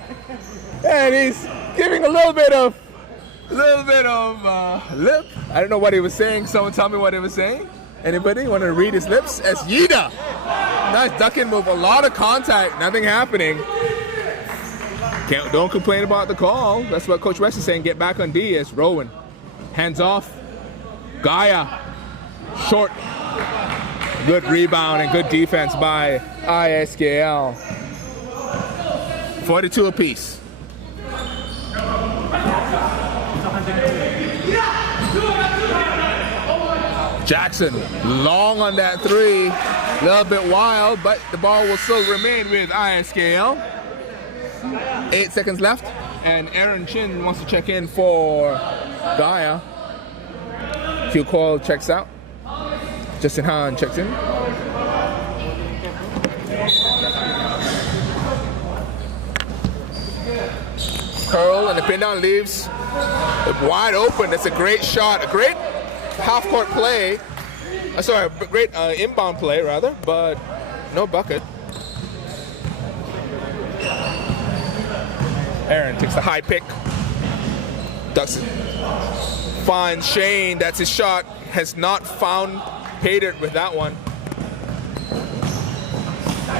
And he's giving a little bit of A little bit of lip. I don't know what he was saying. Someone tell me what he was saying. Anybody want to read his lips? As Yida. Nice ducking move. A lot of contact. Nothing happening. Don't complain about the call. That's what Coach West is saying. Get back on D as Rowan. Hands off. Gaia. Short. Good rebound and good defense by ISKL. 42 apiece. Jackson, long on that three. A little bit wild, but the ball will still remain with ISKL. 8 seconds left, and Aaron Chin wants to check in for Gaia. Q Coyle checks out. Justin Hahn checks in. Curl and the pin down leaves wide open. That's a great shot, a great half-court play. Sorry, great inbound play rather, but no bucket. Aaron takes the high pick. Ducks it. Finds Shane. That's his shot. Has not found Pater with that one.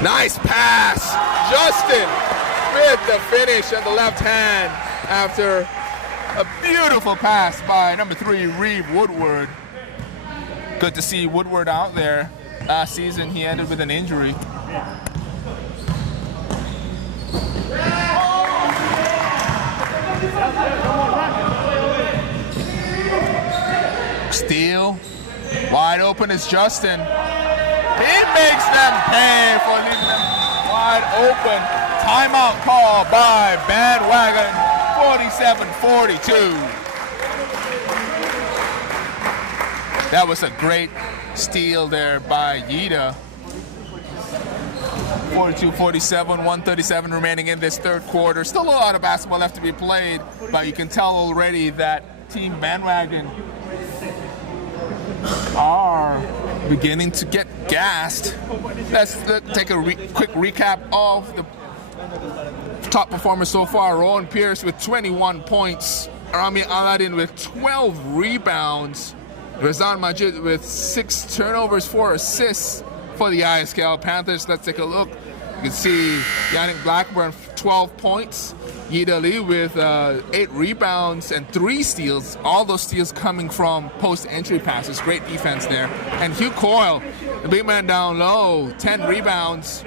Nice pass. Justin with the finish on the left hand after a beautiful pass by number 3, Reeve Woodward. Good to see Woodward out there. Last season he ended with an injury. Steal. Wide open is Justin. He makes them pay for leaving them wide open. Timeout call by Bandwagon. 47-42. That was a great steal there by Yida. 42-47, 137 remaining in this third quarter. Still a lot of basketball left to be played, but you can tell already that Team Bandwagon are beginning to get gassed. Let's take a quick recap of the top performers so far. Rowan Pierce with 21 points. Rami Aladdin with 12 rebounds. Razan Majid with 6 turnovers, 4 assists for the ISKL Panthers. Let's take a look. You can see Yannick Blackburn, 12 points. Yida Lee with 8 rebounds and 3 steals. All those steals coming from post-entry passes. Great defense there. And Hugh Coyle, the big man down low, 10 rebounds.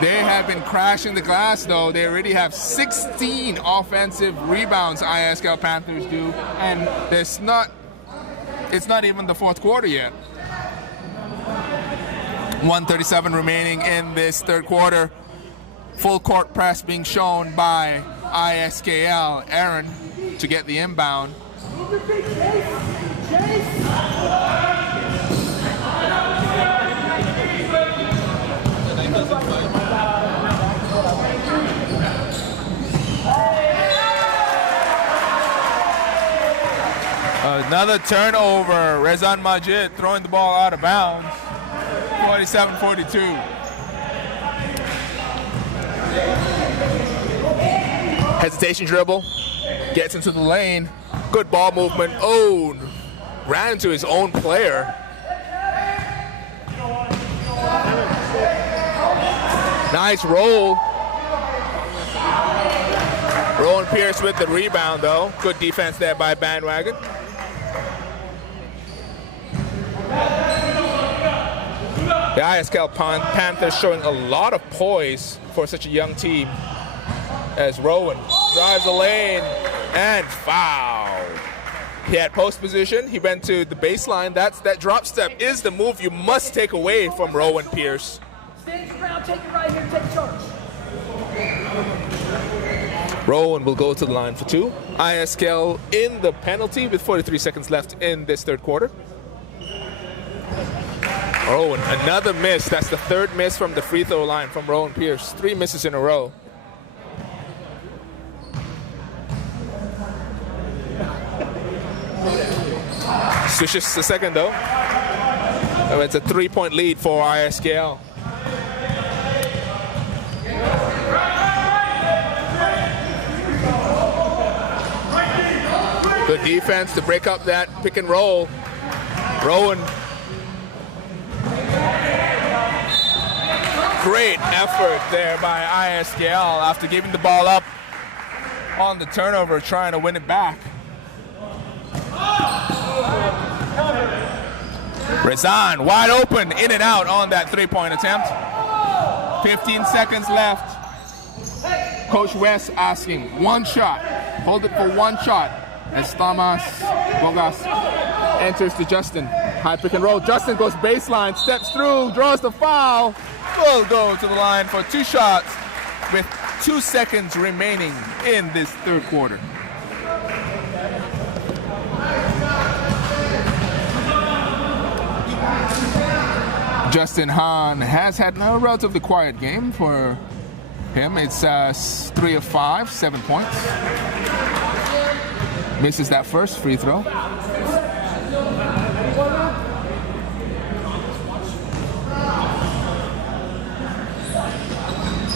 They have been crashing the glass, though. They already have 16 offensive rebounds, ISKL Panthers do. And it's not even the fourth quarter yet. 137 remaining in this third quarter. Full court press being shown by ISKL. Aaron to get the inbound. Another turnover. Rezan Majid throwing the ball out of bounds. 47-42. Hesitation dribble. Gets into the lane. Good ball movement. Oh, ran into his own player. Nice roll. Rowan Pierce with the rebound, though. Good defense there by Bandwagon. The ISKL Panthers showing a lot of poise for such a young team as Rowan drives the lane and foul. He had post position. He went to the baseline. That drop step is the move you must take away from Rowan Pierce. Stand your ground, take it right here, take charge. Rowan will go to the line for 2. ISKL in the penalty with 43 seconds left in this third quarter. Rowan, another miss. That's the third miss from the free throw line from Rowan Pierce. 3 misses in a row. Switches the second, though. It's a 3-point lead for ISKL. defense to break up that pick and roll. Rowan. Great effort there by ISKL after giving the ball up on the turnover, trying to win it back. Rezan wide open, in and out on that three-point attempt. 15 seconds left. Coach West asking one shot. Hold it for one shot as Thomas Bogas enters to Justin. High pick and roll. Justin goes baseline, steps through, draws the foul. Will go to the line for two shots with 2 seconds remaining in this third quarter. Justin Hahn has had a relatively quiet game for him. It's 3 of 5, 7 points. Misses that first free throw.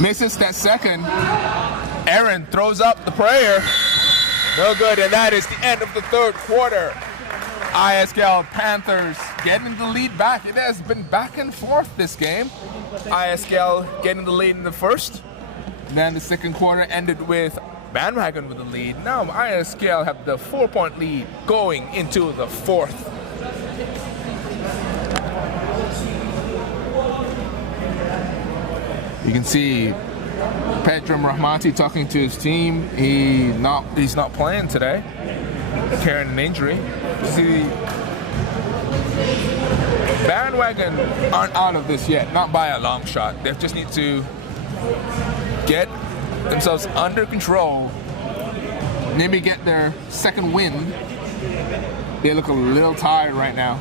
Misses that second. Aaron throws up the prayer. No good, and that is the end of the third quarter. ISKL Panthers getting the lead back. It has been back and forth this game. ISKL getting the lead in the first. And then the second quarter ended with Bandwagon with the lead. Now ISKL have the 4-point lead going into the fourth. You can see Pedram Rahmati talking to his team. He's not playing today, carrying an injury. See, Bandwagon aren't out of this yet, not by a long shot. They just need to get themselves under control, maybe get their second win. They look a little tired right now.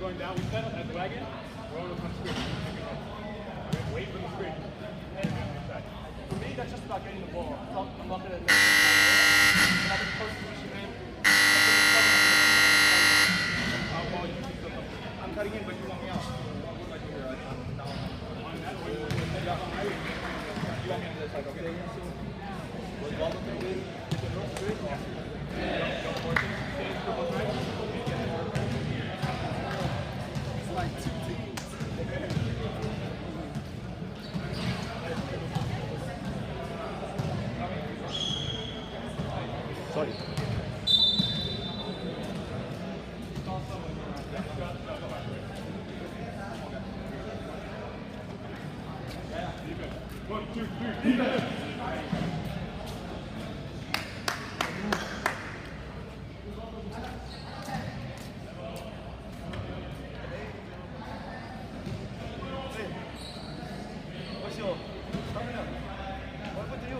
Going down, we set up as wagon, rolling on screen. Wait for the screen. For me, that's just about getting the ball. I'm not going to I'm cutting in, but you want me out. You want me to this side, okay? Sorry. One, two, three. What's your stamina? What would you?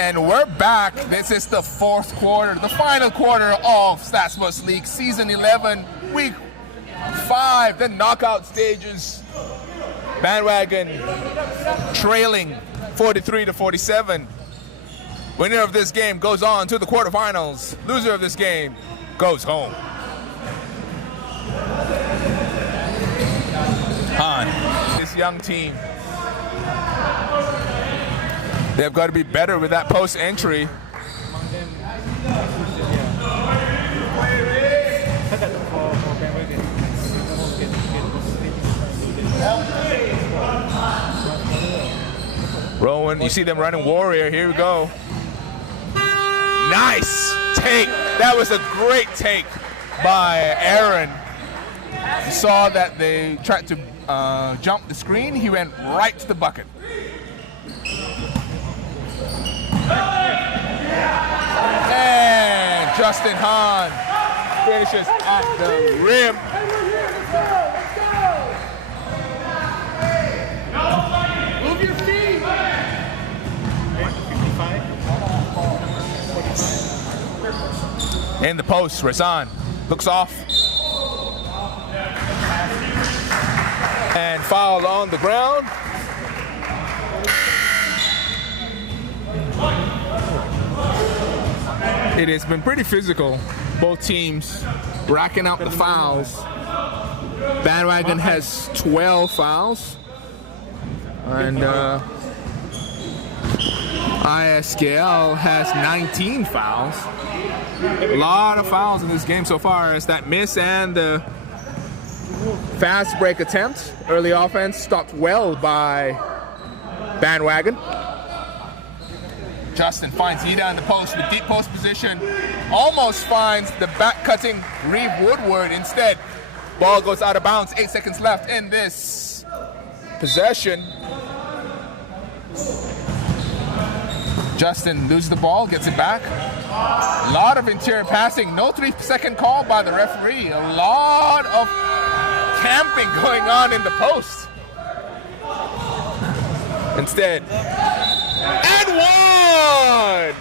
And we're back. This is the fourth quarter, the final quarter of StatSports League Season 11, Week 5, the knockout stages. Bandwagon trailing 43-47. Winner of this game goes on to the quarterfinals. Loser of this game goes home. Han, this young team, they've got to be better with that post entry. Rowan, you see them running Warrior. Here we go. Nice take. That was a great take by Aaron. You saw that they tried to jump the screen. He went right to the bucket. And Justin Hahn finishes at the rim. Move your feet. In the post, Razan looks off. And fouled on the ground. It has been pretty physical. Both teams racking up the fouls. Bandwagon has 12 fouls. And ISKL has 19 fouls. A lot of fouls in this game so far, as that miss and the fast break attempt. Early offense stopped well by Bandwagon. Justin finds Ida in the post with deep post position. Almost finds the back cutting Reeve Woodward instead. Ball goes out of bounds. 8 seconds left in this possession. Justin loses the ball, gets it back. A lot of interior passing. No 3-second call by the referee. A lot of camping going on in the post. Instead, and one!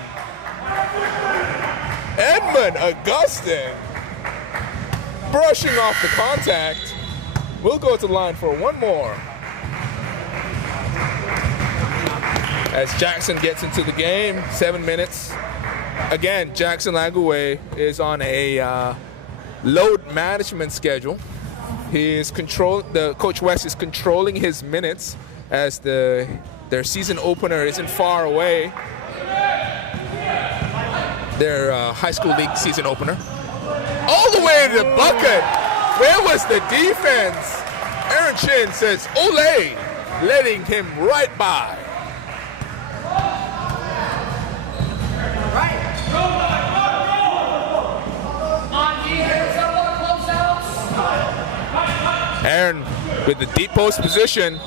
Edmund Augustin, brushing off the contact, will go to the line for one more. As Jackson gets into the game, 7 minutes. Again, Jackson Laguay is on a load management schedule. Coach West is controlling his minutes as their season opener isn't far away. Their high school league season opener. All the way to the bucket. Where was the defense? Aaron Chin says, "Ole," letting him right by. Aaron with the deep post position,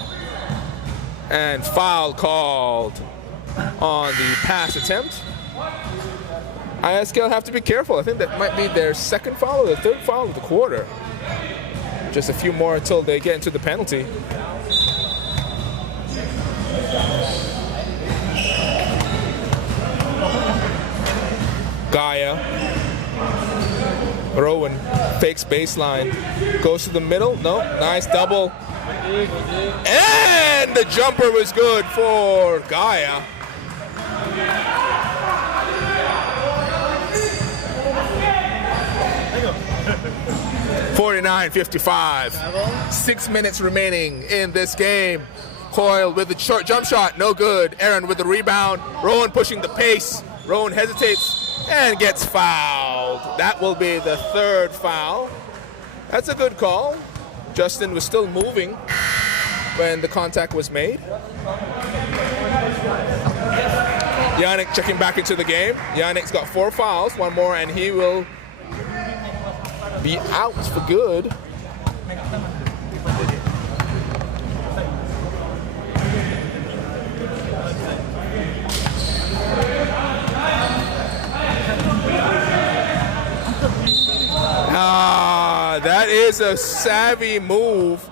and foul called on the pass attempt. ISKL have to be careful. I think that might be their second foul or the third foul of the quarter. Just a few more until they get into the penalty. Gaia. Rowan fakes baseline, goes to the middle. No, nice double. And the jumper was good for Gaia. (49-55). 6 minutes remaining in this game. Coyle with the short jump shot, no good. Aaron with the rebound. Rowan pushing the pace. Rowan hesitates and gets fouled. That will be the third foul. That's a good call. Justin was still moving when the contact was made. Yannick checking back into the game. Yannick's got 4 fouls, 1 more, and he will be out for good. That is a savvy move.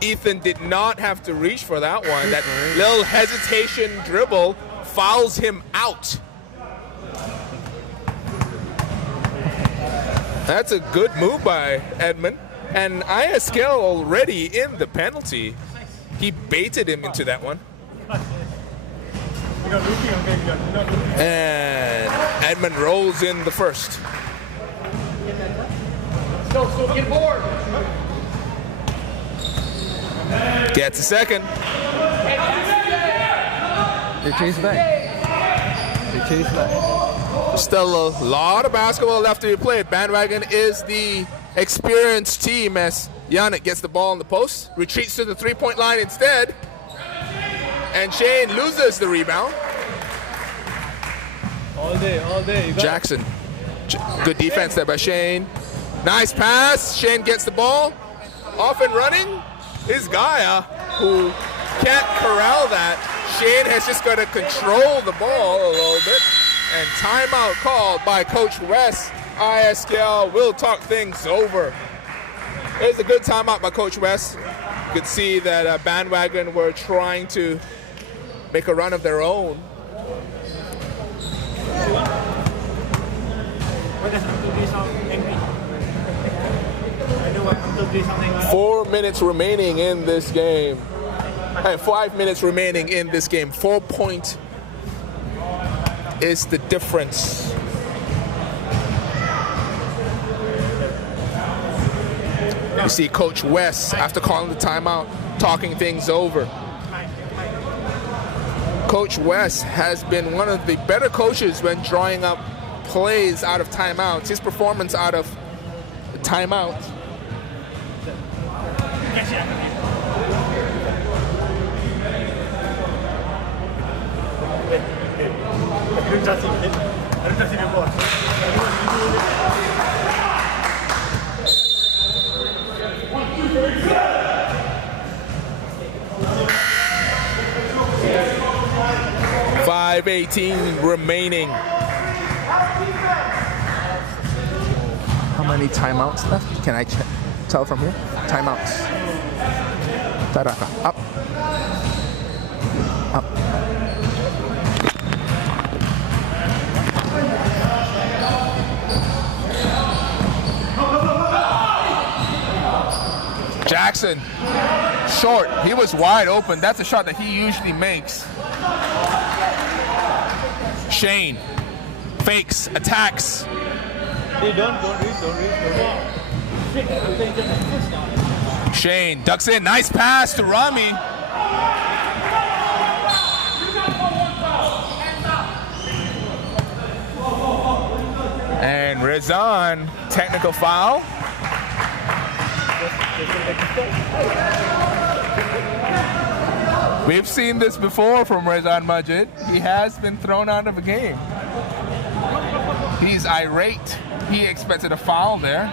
Ethan did not have to reach for that one. That little hesitation dribble fouls him out. That's a good move by Edmund. And ISKL already in the penalty. He baited him into that one. And Edmund rolls in the first. Go, get bored. Gets a second. They chase back. They chase back. Still a lot of basketball left to be played. Bandwagon is the experienced team as Yannick gets the ball in the post, retreats to the three-point line instead, and Shane loses the rebound. All day. Jackson, good defense there by Shane. Nice pass. Shane gets the ball. Off and running is Gaia, who can't corral that. Shane has just got to control the ball a little bit. And timeout called by Coach West. ISKL will talk things over. It was a good timeout by Coach West. You could see that Bandwagon were trying to make a run of their own. 4 minutes remaining in this game. 5 minutes remaining in this game. 4 point is the difference. You see Coach West, after calling the timeout, talking things over. Coach West has been one of the better coaches when drawing up plays out of timeouts. His performance out of timeout. .5:18 remaining. How many timeouts left? Can I tell from here? Timeouts. Taraka. Up. Up. Jackson, short. He was wide open. That's a shot that he usually makes. Shane fakes, attacks. Hey, don't read. Shane ducks in. Nice pass to Rami. And Rezan, technical foul. We've seen this before from Rezan Majid. He has been thrown out of a game. He's irate. He expected a foul there.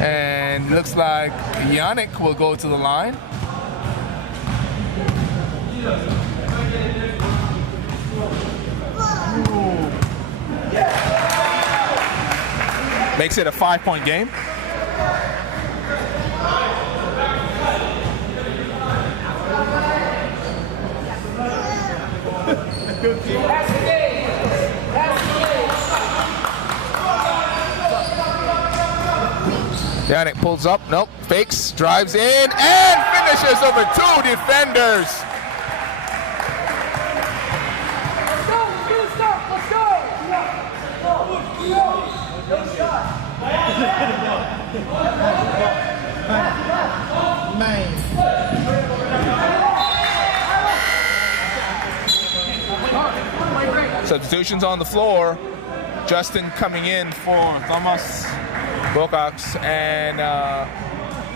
And looks like Yannick will go to the line. Makes it a 5-point game. Yannick pulls up, nope, fakes, drives in, and finishes over 2 defenders. Substitutions on the floor. Justin coming in for Thomas Bocax, and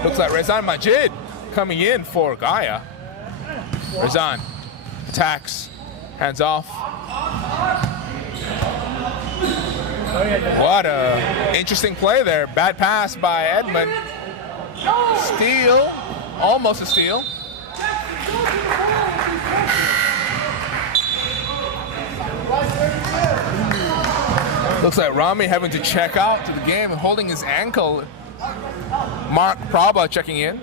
looks like Rezan Majid coming in for Gaia. Rezan attacks, hands off. What a interesting play there. Bad pass by Edmund. Steal, almost a steal. Looks like Rami having to check out to the game and holding his ankle. Mark Prabha checking in.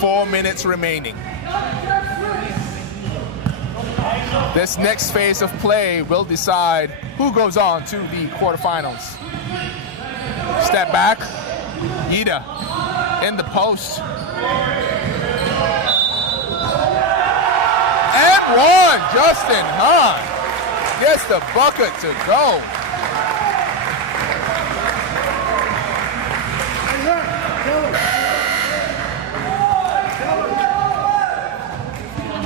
4 minutes remaining. This next phase of play will decide who goes on to the quarterfinals. Step back. Ida in the post. And one. Justin Hahn gets the bucket to go.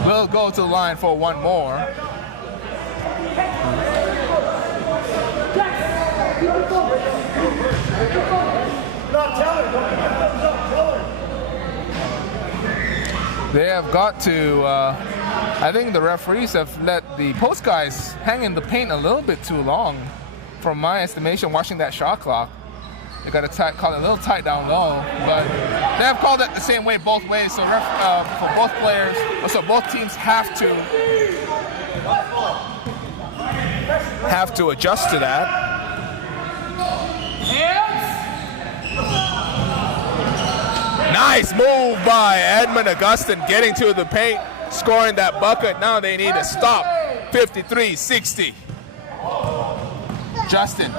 We'll go to the line for one more. They have got to, I think the referees have let the post guys hang in the paint a little bit too long. From my estimation, watching that shot clock. They got to call it a little tight down low, but they have called it the same way both ways. So for both players, so both teams have to adjust to that. Nice move by Edmund Augustin, getting to the paint, scoring that bucket. Now they need to stop. 53-60. Justin.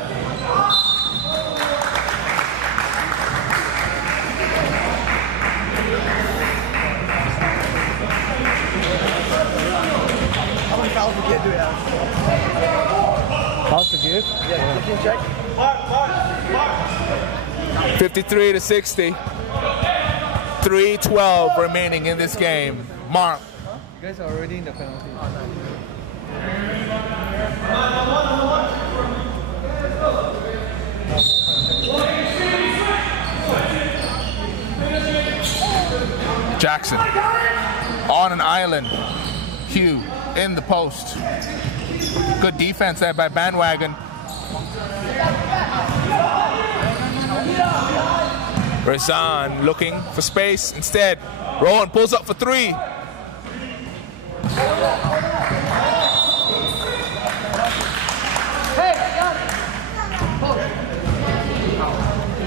Fouls to give, do we have? Fouls to give? Yeah, 15 check. 53-60. 3:12 remaining in this game. Mark. You guys are already in the penalty. Jackson on an island. Hugh in the post. Good defense there by Bandwagon. Rezan looking for space. Instead, Rowan pulls up for three. Hey, got it.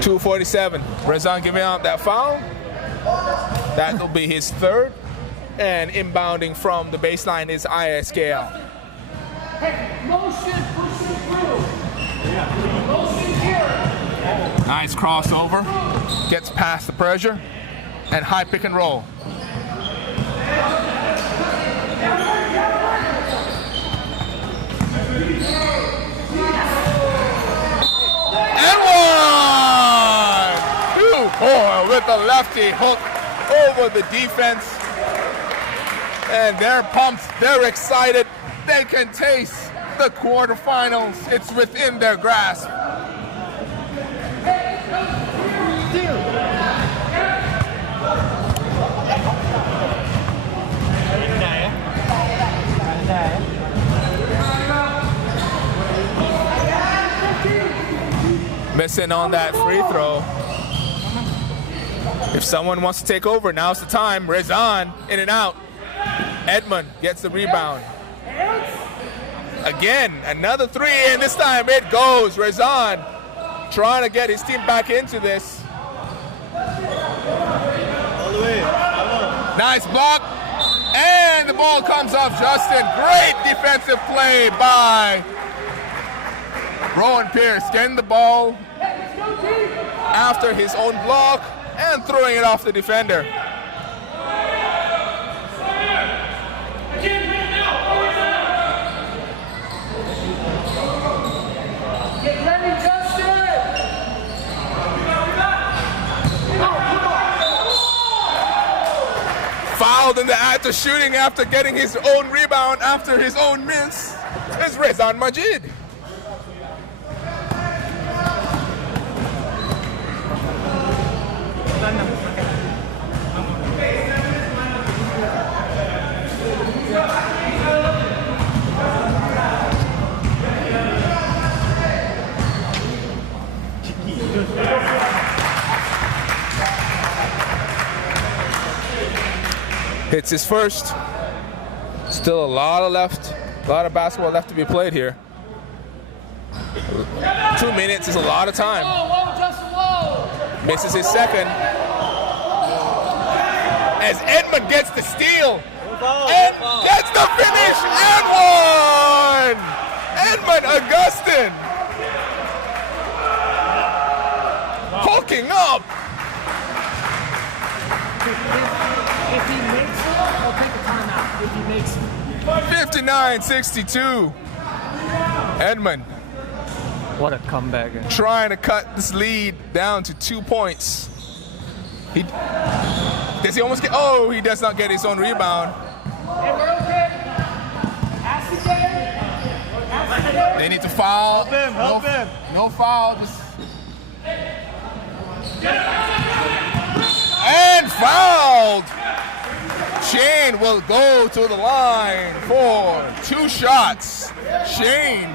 2:47. Rezan giving out that foul. That will be his third. And inbounding from the baseline is ISKL. Hey, motion, pushing through. Motion here. Nice crossover. Gets past the pressure. And high pick and roll. And one! Oh, with a lefty hook over the defense. And they're pumped, they're excited. They can taste the quarterfinals. It's within their grasp. Missing on that free throw. If someone wants to take over, now's the time. Rezan in and out. Edmund gets the rebound. Again, another three, and this time it goes. Rezan trying to get his team back into this. Nice block, and the ball comes off Justin. Great defensive play by Rowan Pierce, getting the ball after his own block and throwing it off the defender. Fouled in the act of shooting after getting his own rebound after his own miss is Rezan Majid. Hits his first. Still a lot of basketball left to be played here. 2 minutes is a lot of time. Misses his second. As Edmund gets the steal. And gets the finish and one! Edmund Augustin hooking up. If he makes it, I'll take a timeout. If he makes it. 59-62. Edmund. What a comeback. Trying to cut this lead down to 2 points. Does he almost get? Oh, he does not get his own rebound. Hey, we're okay. They need to foul. Help him. No foul. And fouled. Shane will go to the line for 2 shots. Shane.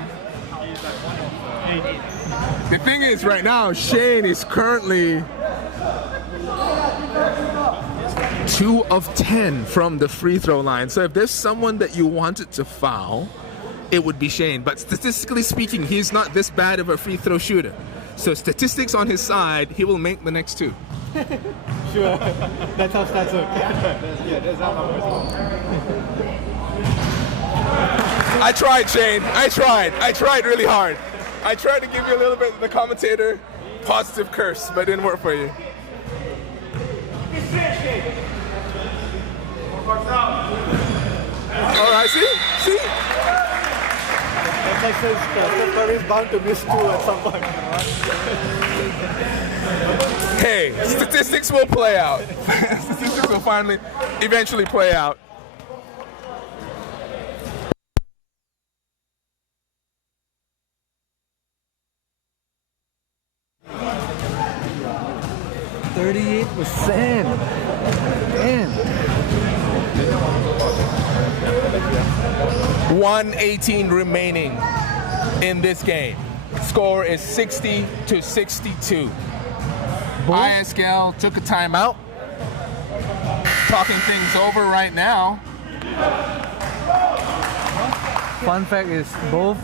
The thing is, right now, Shane is currently 2 of 10 from the free throw line. So if there's someone that you wanted to foul, it would be Shane. But statistically speaking, he's not this bad of a free throw shooter. So statistics on his side, he will make the next 2. Sure. That's how stats work. Yeah, that's how numbers work. I tried, Shane. I tried really hard. I tried to give you a little bit of the commentator positive curse, but it didn't work for you. All right, see? Texas, Steph Curry is bound to miss 2 at some point. Hey, statistics will play out. Statistics will eventually play out. %38. Man. 1:18 remaining in this game. Score is 60-62. ISKL took a timeout. Talking things over right now. Fun fact is both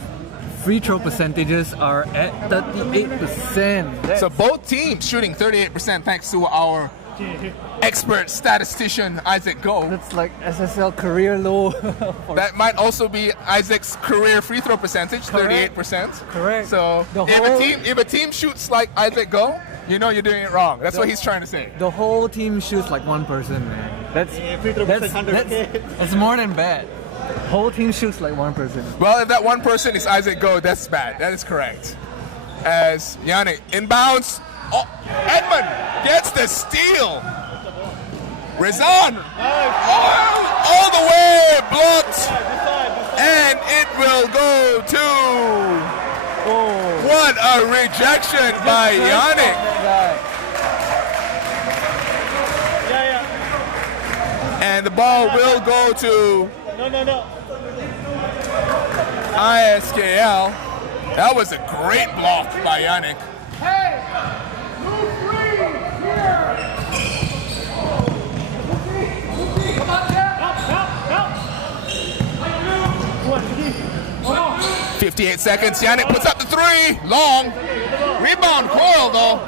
free throw percentages are at 38%. So both teams shooting 38% thanks to our expert statistician Isaac Go. That's like SSL career low. That might also be Isaac's career free throw percentage, 38%. Correct. So if a team shoots like Isaac Go, you know you're doing it wrong. That's what he's trying to say. The whole team shoots like one person, man. That's more than bad. Whole team shoots like one person. Well, if that one person is Isaac Go, that's bad. That is correct. As Yannick inbounds, Edmund gets the steal. Rezan all the way blocked, and it will go to. What a rejection by Yannick. And the ball will go to ISKL. That was a great block by Yannick. Move free! Here! Come on, help! 58 seconds. Yannick puts up the 3. Long. Rebound Coil, though.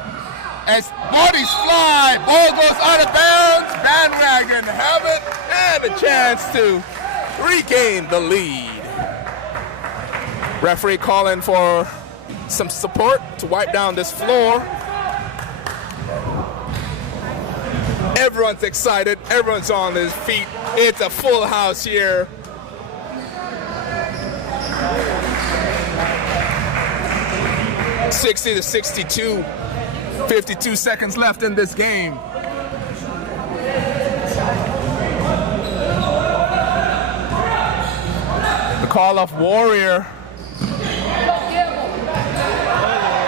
As bodies fly, ball goes out of bounds. Bandwagon have it, and a chance to regain the lead. Referee calling for some support to wipe down this floor. Everyone's excited. Everyone's on their feet. It's a full house here. (60-62). 52 seconds left in this game. The call of Warrior.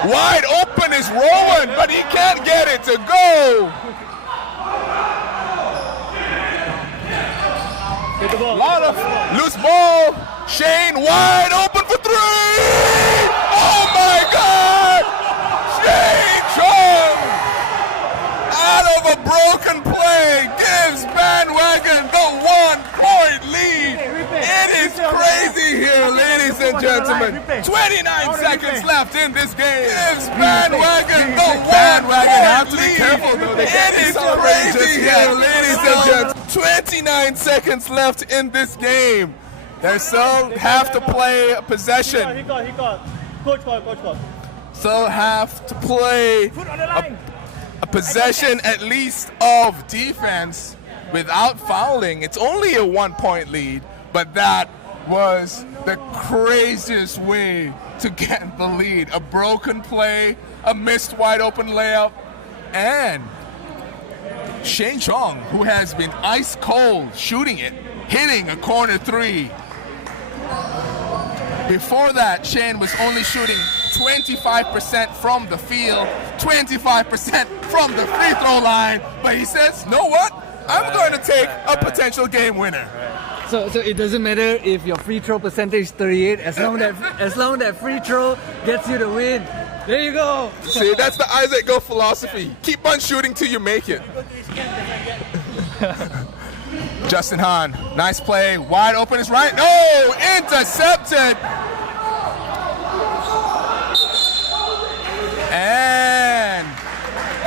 Wide open is Rowan, but he can't get it to go. A lot of loose ball. Shane wide open for 3. Oh my God! Shane Chung, out of a broken play, gives Bandwagon the 1-point lead. It is crazy here, ladies and gentlemen. 29 seconds left in this game. Gives Bandwagon the 1-point have to be lead. careful, though. They can't It is celebrate just crazy yet, here, ladies and gentlemen. 29 seconds left in this game. They still have to play possession. He got. Coach call. Still have to play a possession at least of defense without fouling. It's only a 1-point lead, but that was the craziest way to get the lead. A broken play, a missed wide open layup, and Shane Chong, who has been ice cold shooting it, hitting a corner 3. Before that, Shane was only shooting 25% from the field, 25% from the free throw line, but he says, know what? I'm going to take a potential game winner. So it doesn't matter if your free throw percentage is 38, as long that free throw gets you the win. There you go. See, that's the Isaac Go philosophy. Keep on shooting till you make it. Justin Hahn, nice play. Wide open is right. No, intercepted. And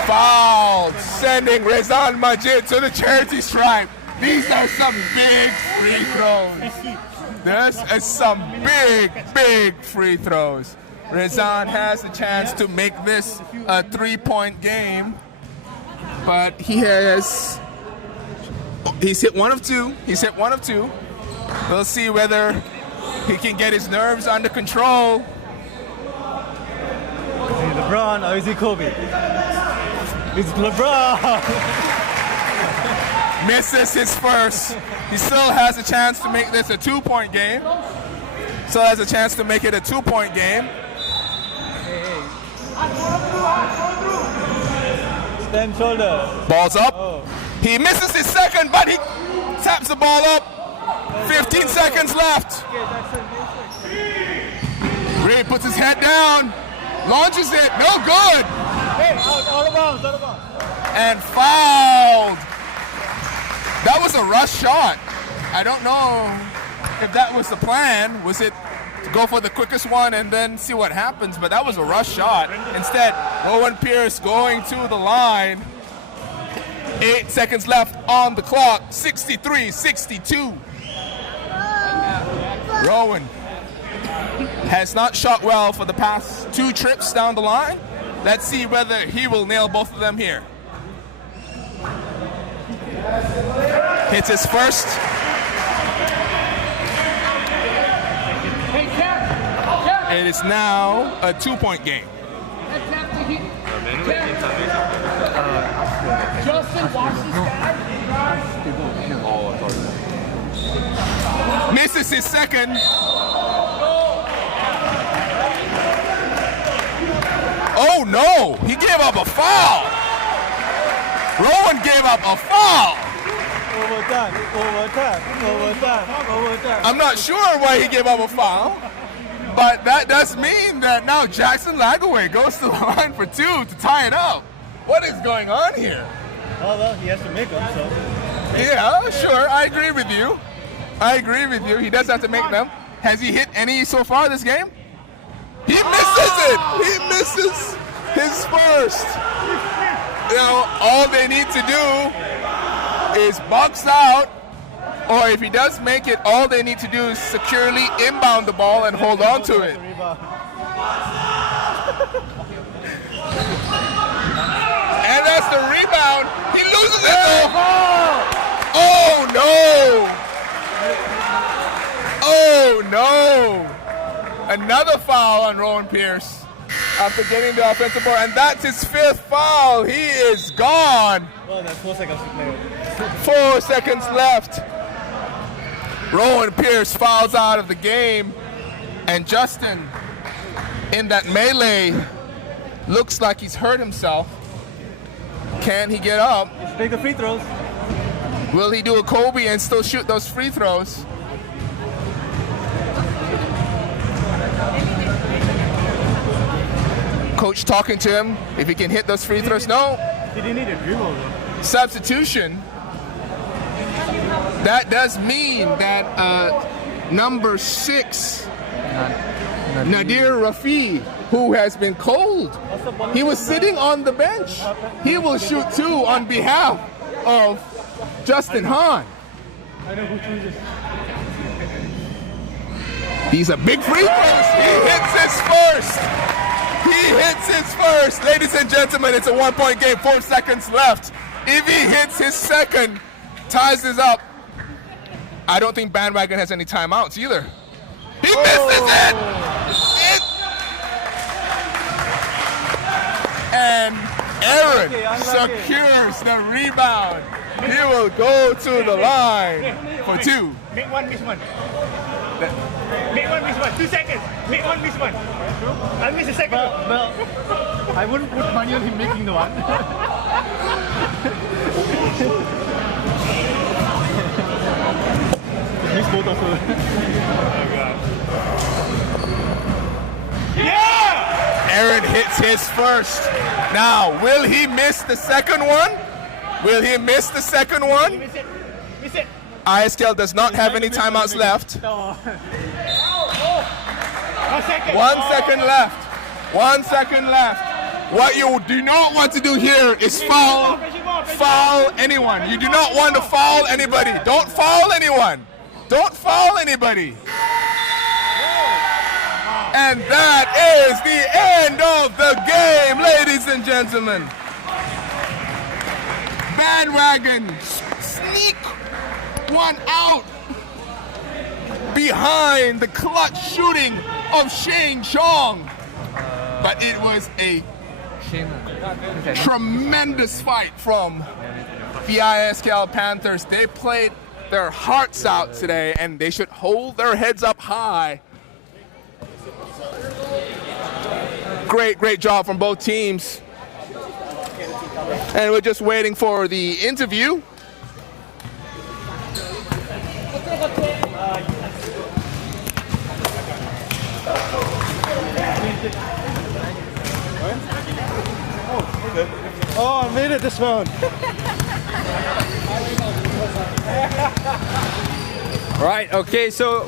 fouled, sending Rezan Majid to the charity stripe. These are some big free throws. This is some big free throws. Rezan has a chance to make this a 3-point game, but he's hit one of two. We'll see whether he can get his nerves under control. Is it LeBron or is it Kobe? It's LeBron. Misses his first. He still has a chance to make this a 2-point game. Still has a chance to make it a 2-point game. Stand shoulder. Ball's up. Oh. He misses his second, but he taps the ball up. 15 seconds left. Ray puts his head down, launches it, no good. Hey, out of bounds, out of bounds. And fouled. That was a rush shot. I don't know if that was the plan. Was it to go for the quickest one and then see what happens? But that was a rush shot. Instead, Rowan Pierce going to the line. 8 seconds left on the clock. 63-62. Rowan has not shot well for the past 2 trips down the line. Let's see whether he will nail both of them here. Hits his first. It is now a 2-point game. Misses his second. Oh no, he gave up a foul. Rowan gave up a foul. Overtime. I'm not sure why he gave up a foul, but that does mean that now Jackson Lagaway goes to the line for 2 to tie it up. What is going on here? Oh, well, he has to make them, so. Yeah, sure, I agree with you. He does have to make them. Has he hit any so far this game? He misses it. He misses his first. You know, all they need to do is box out, or if he does make it, all they need to do is securely inbound the ball and hold on to it. And that's the rebound. He loses it though. Oh no! Oh no! Another foul on Rowan Pierce after getting the offensive board, and that's his 5th foul. He is gone. Well, that's 4 seconds to play. 4 seconds left. Rowan Pierce fouls out of the game, and Justin, in that melee, looks like he's hurt himself. Can he get up? Let's take the free throws. Will he do a Kobe and still shoot those free throws? Coach talking to him if he can hit those free throws. No. He didn't need a dribble though. Substitution. That does mean that number 6, Nadir Rafi, who has been cold, he was sitting on the bench. He will shoot 2 on behalf of Justin Hahn. I know who chooses. These are big free throws. He hits his first. He hits his first. Ladies and gentlemen, it's a 1-point game. 4 seconds left. If he hits his second, ties this up. I don't think Bandwagon has any timeouts either. He misses it. And Aaron secures the rebound. He will go to the line for 2. Make one, miss one. Make one, miss one. 2 seconds. Make one, miss one. I'll miss a second. Well, I wouldn't put money on him making the one. Miss both of them. Yeah! Aaron hits his first. Now, will he miss the second one? Will he miss the second one? Miss it. Miss it. ISKL does not have any timeouts left. 1 second. 1 second left. 1 second left. What you do not want to do here is foul anyone. You do not want to foul anybody. Don't foul anyone. Don't foul anybody. And that is the end of the game, ladies and gentlemen. Bandwagon sneak one out. behind the clutch shooting of Shane Chong. But it was a tremendous fight from the ISKL Panthers. They played their hearts out today, and they should hold their heads up high. Great job from both teams. And we're just waiting for the interview. Oh, I made it this round. Right, okay, so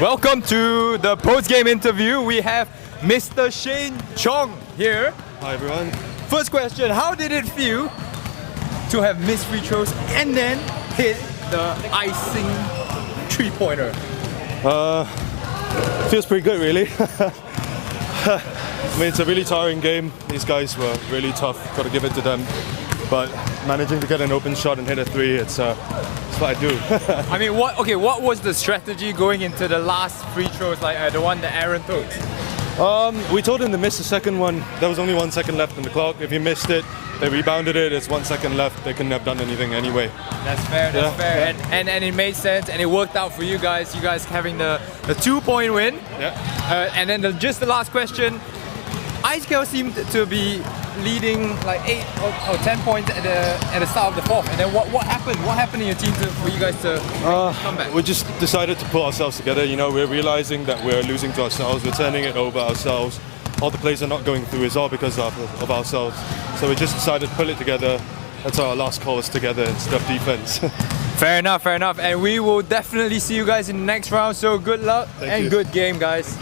welcome to the post-game interview. We have Mr. Shane Chong here. Hi, everyone. First question, how did it feel to have missed free throws and then hit the icing three-pointer? Feels pretty good, really. I mean, it's a really tiring game. These guys were really tough. Got to give it to them. But managing to get an open shot and hit a three, it's what I do. I mean, what was the strategy going into the last free throws, like the one that Aaron took? We told him to miss the second one. There was only 1 second left on the clock. If he missed it, they rebounded it. It's 1 second left. They couldn't have done anything anyway. That's fair. That's fair. And it made sense, and it worked out for you guys. You guys having the 2-point win. Yeah. And then just the last question. ISKL seemed to be leading like 8 or 10 points at the start of the fourth. And then what happened? What happened in your team for you guys to come back? We just decided to pull ourselves together. You know, we're realizing that we're losing to ourselves. We're turning it over ourselves. All the plays are not going through. It's all because of ourselves. So we just decided to pull it together. That's our last call is together instead of defense. Fair enough. And we will definitely see you guys in the next round. So good luck and good game, guys.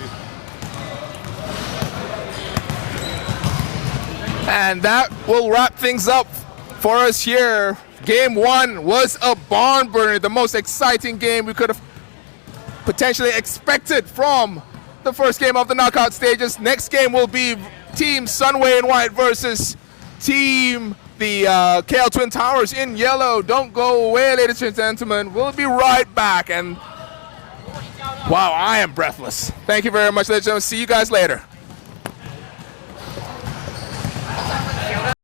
And that will wrap things up for us here. Game 1 was a barn burner, the most exciting game we could have potentially expected from the first game of the knockout stages. Next game will be Team Sunway in white versus Team the KL Twin Towers in yellow. Don't go away, ladies and gentlemen. We'll be right back. And wow, I am breathless. Thank you very much, ladies and gentlemen. See you guys later.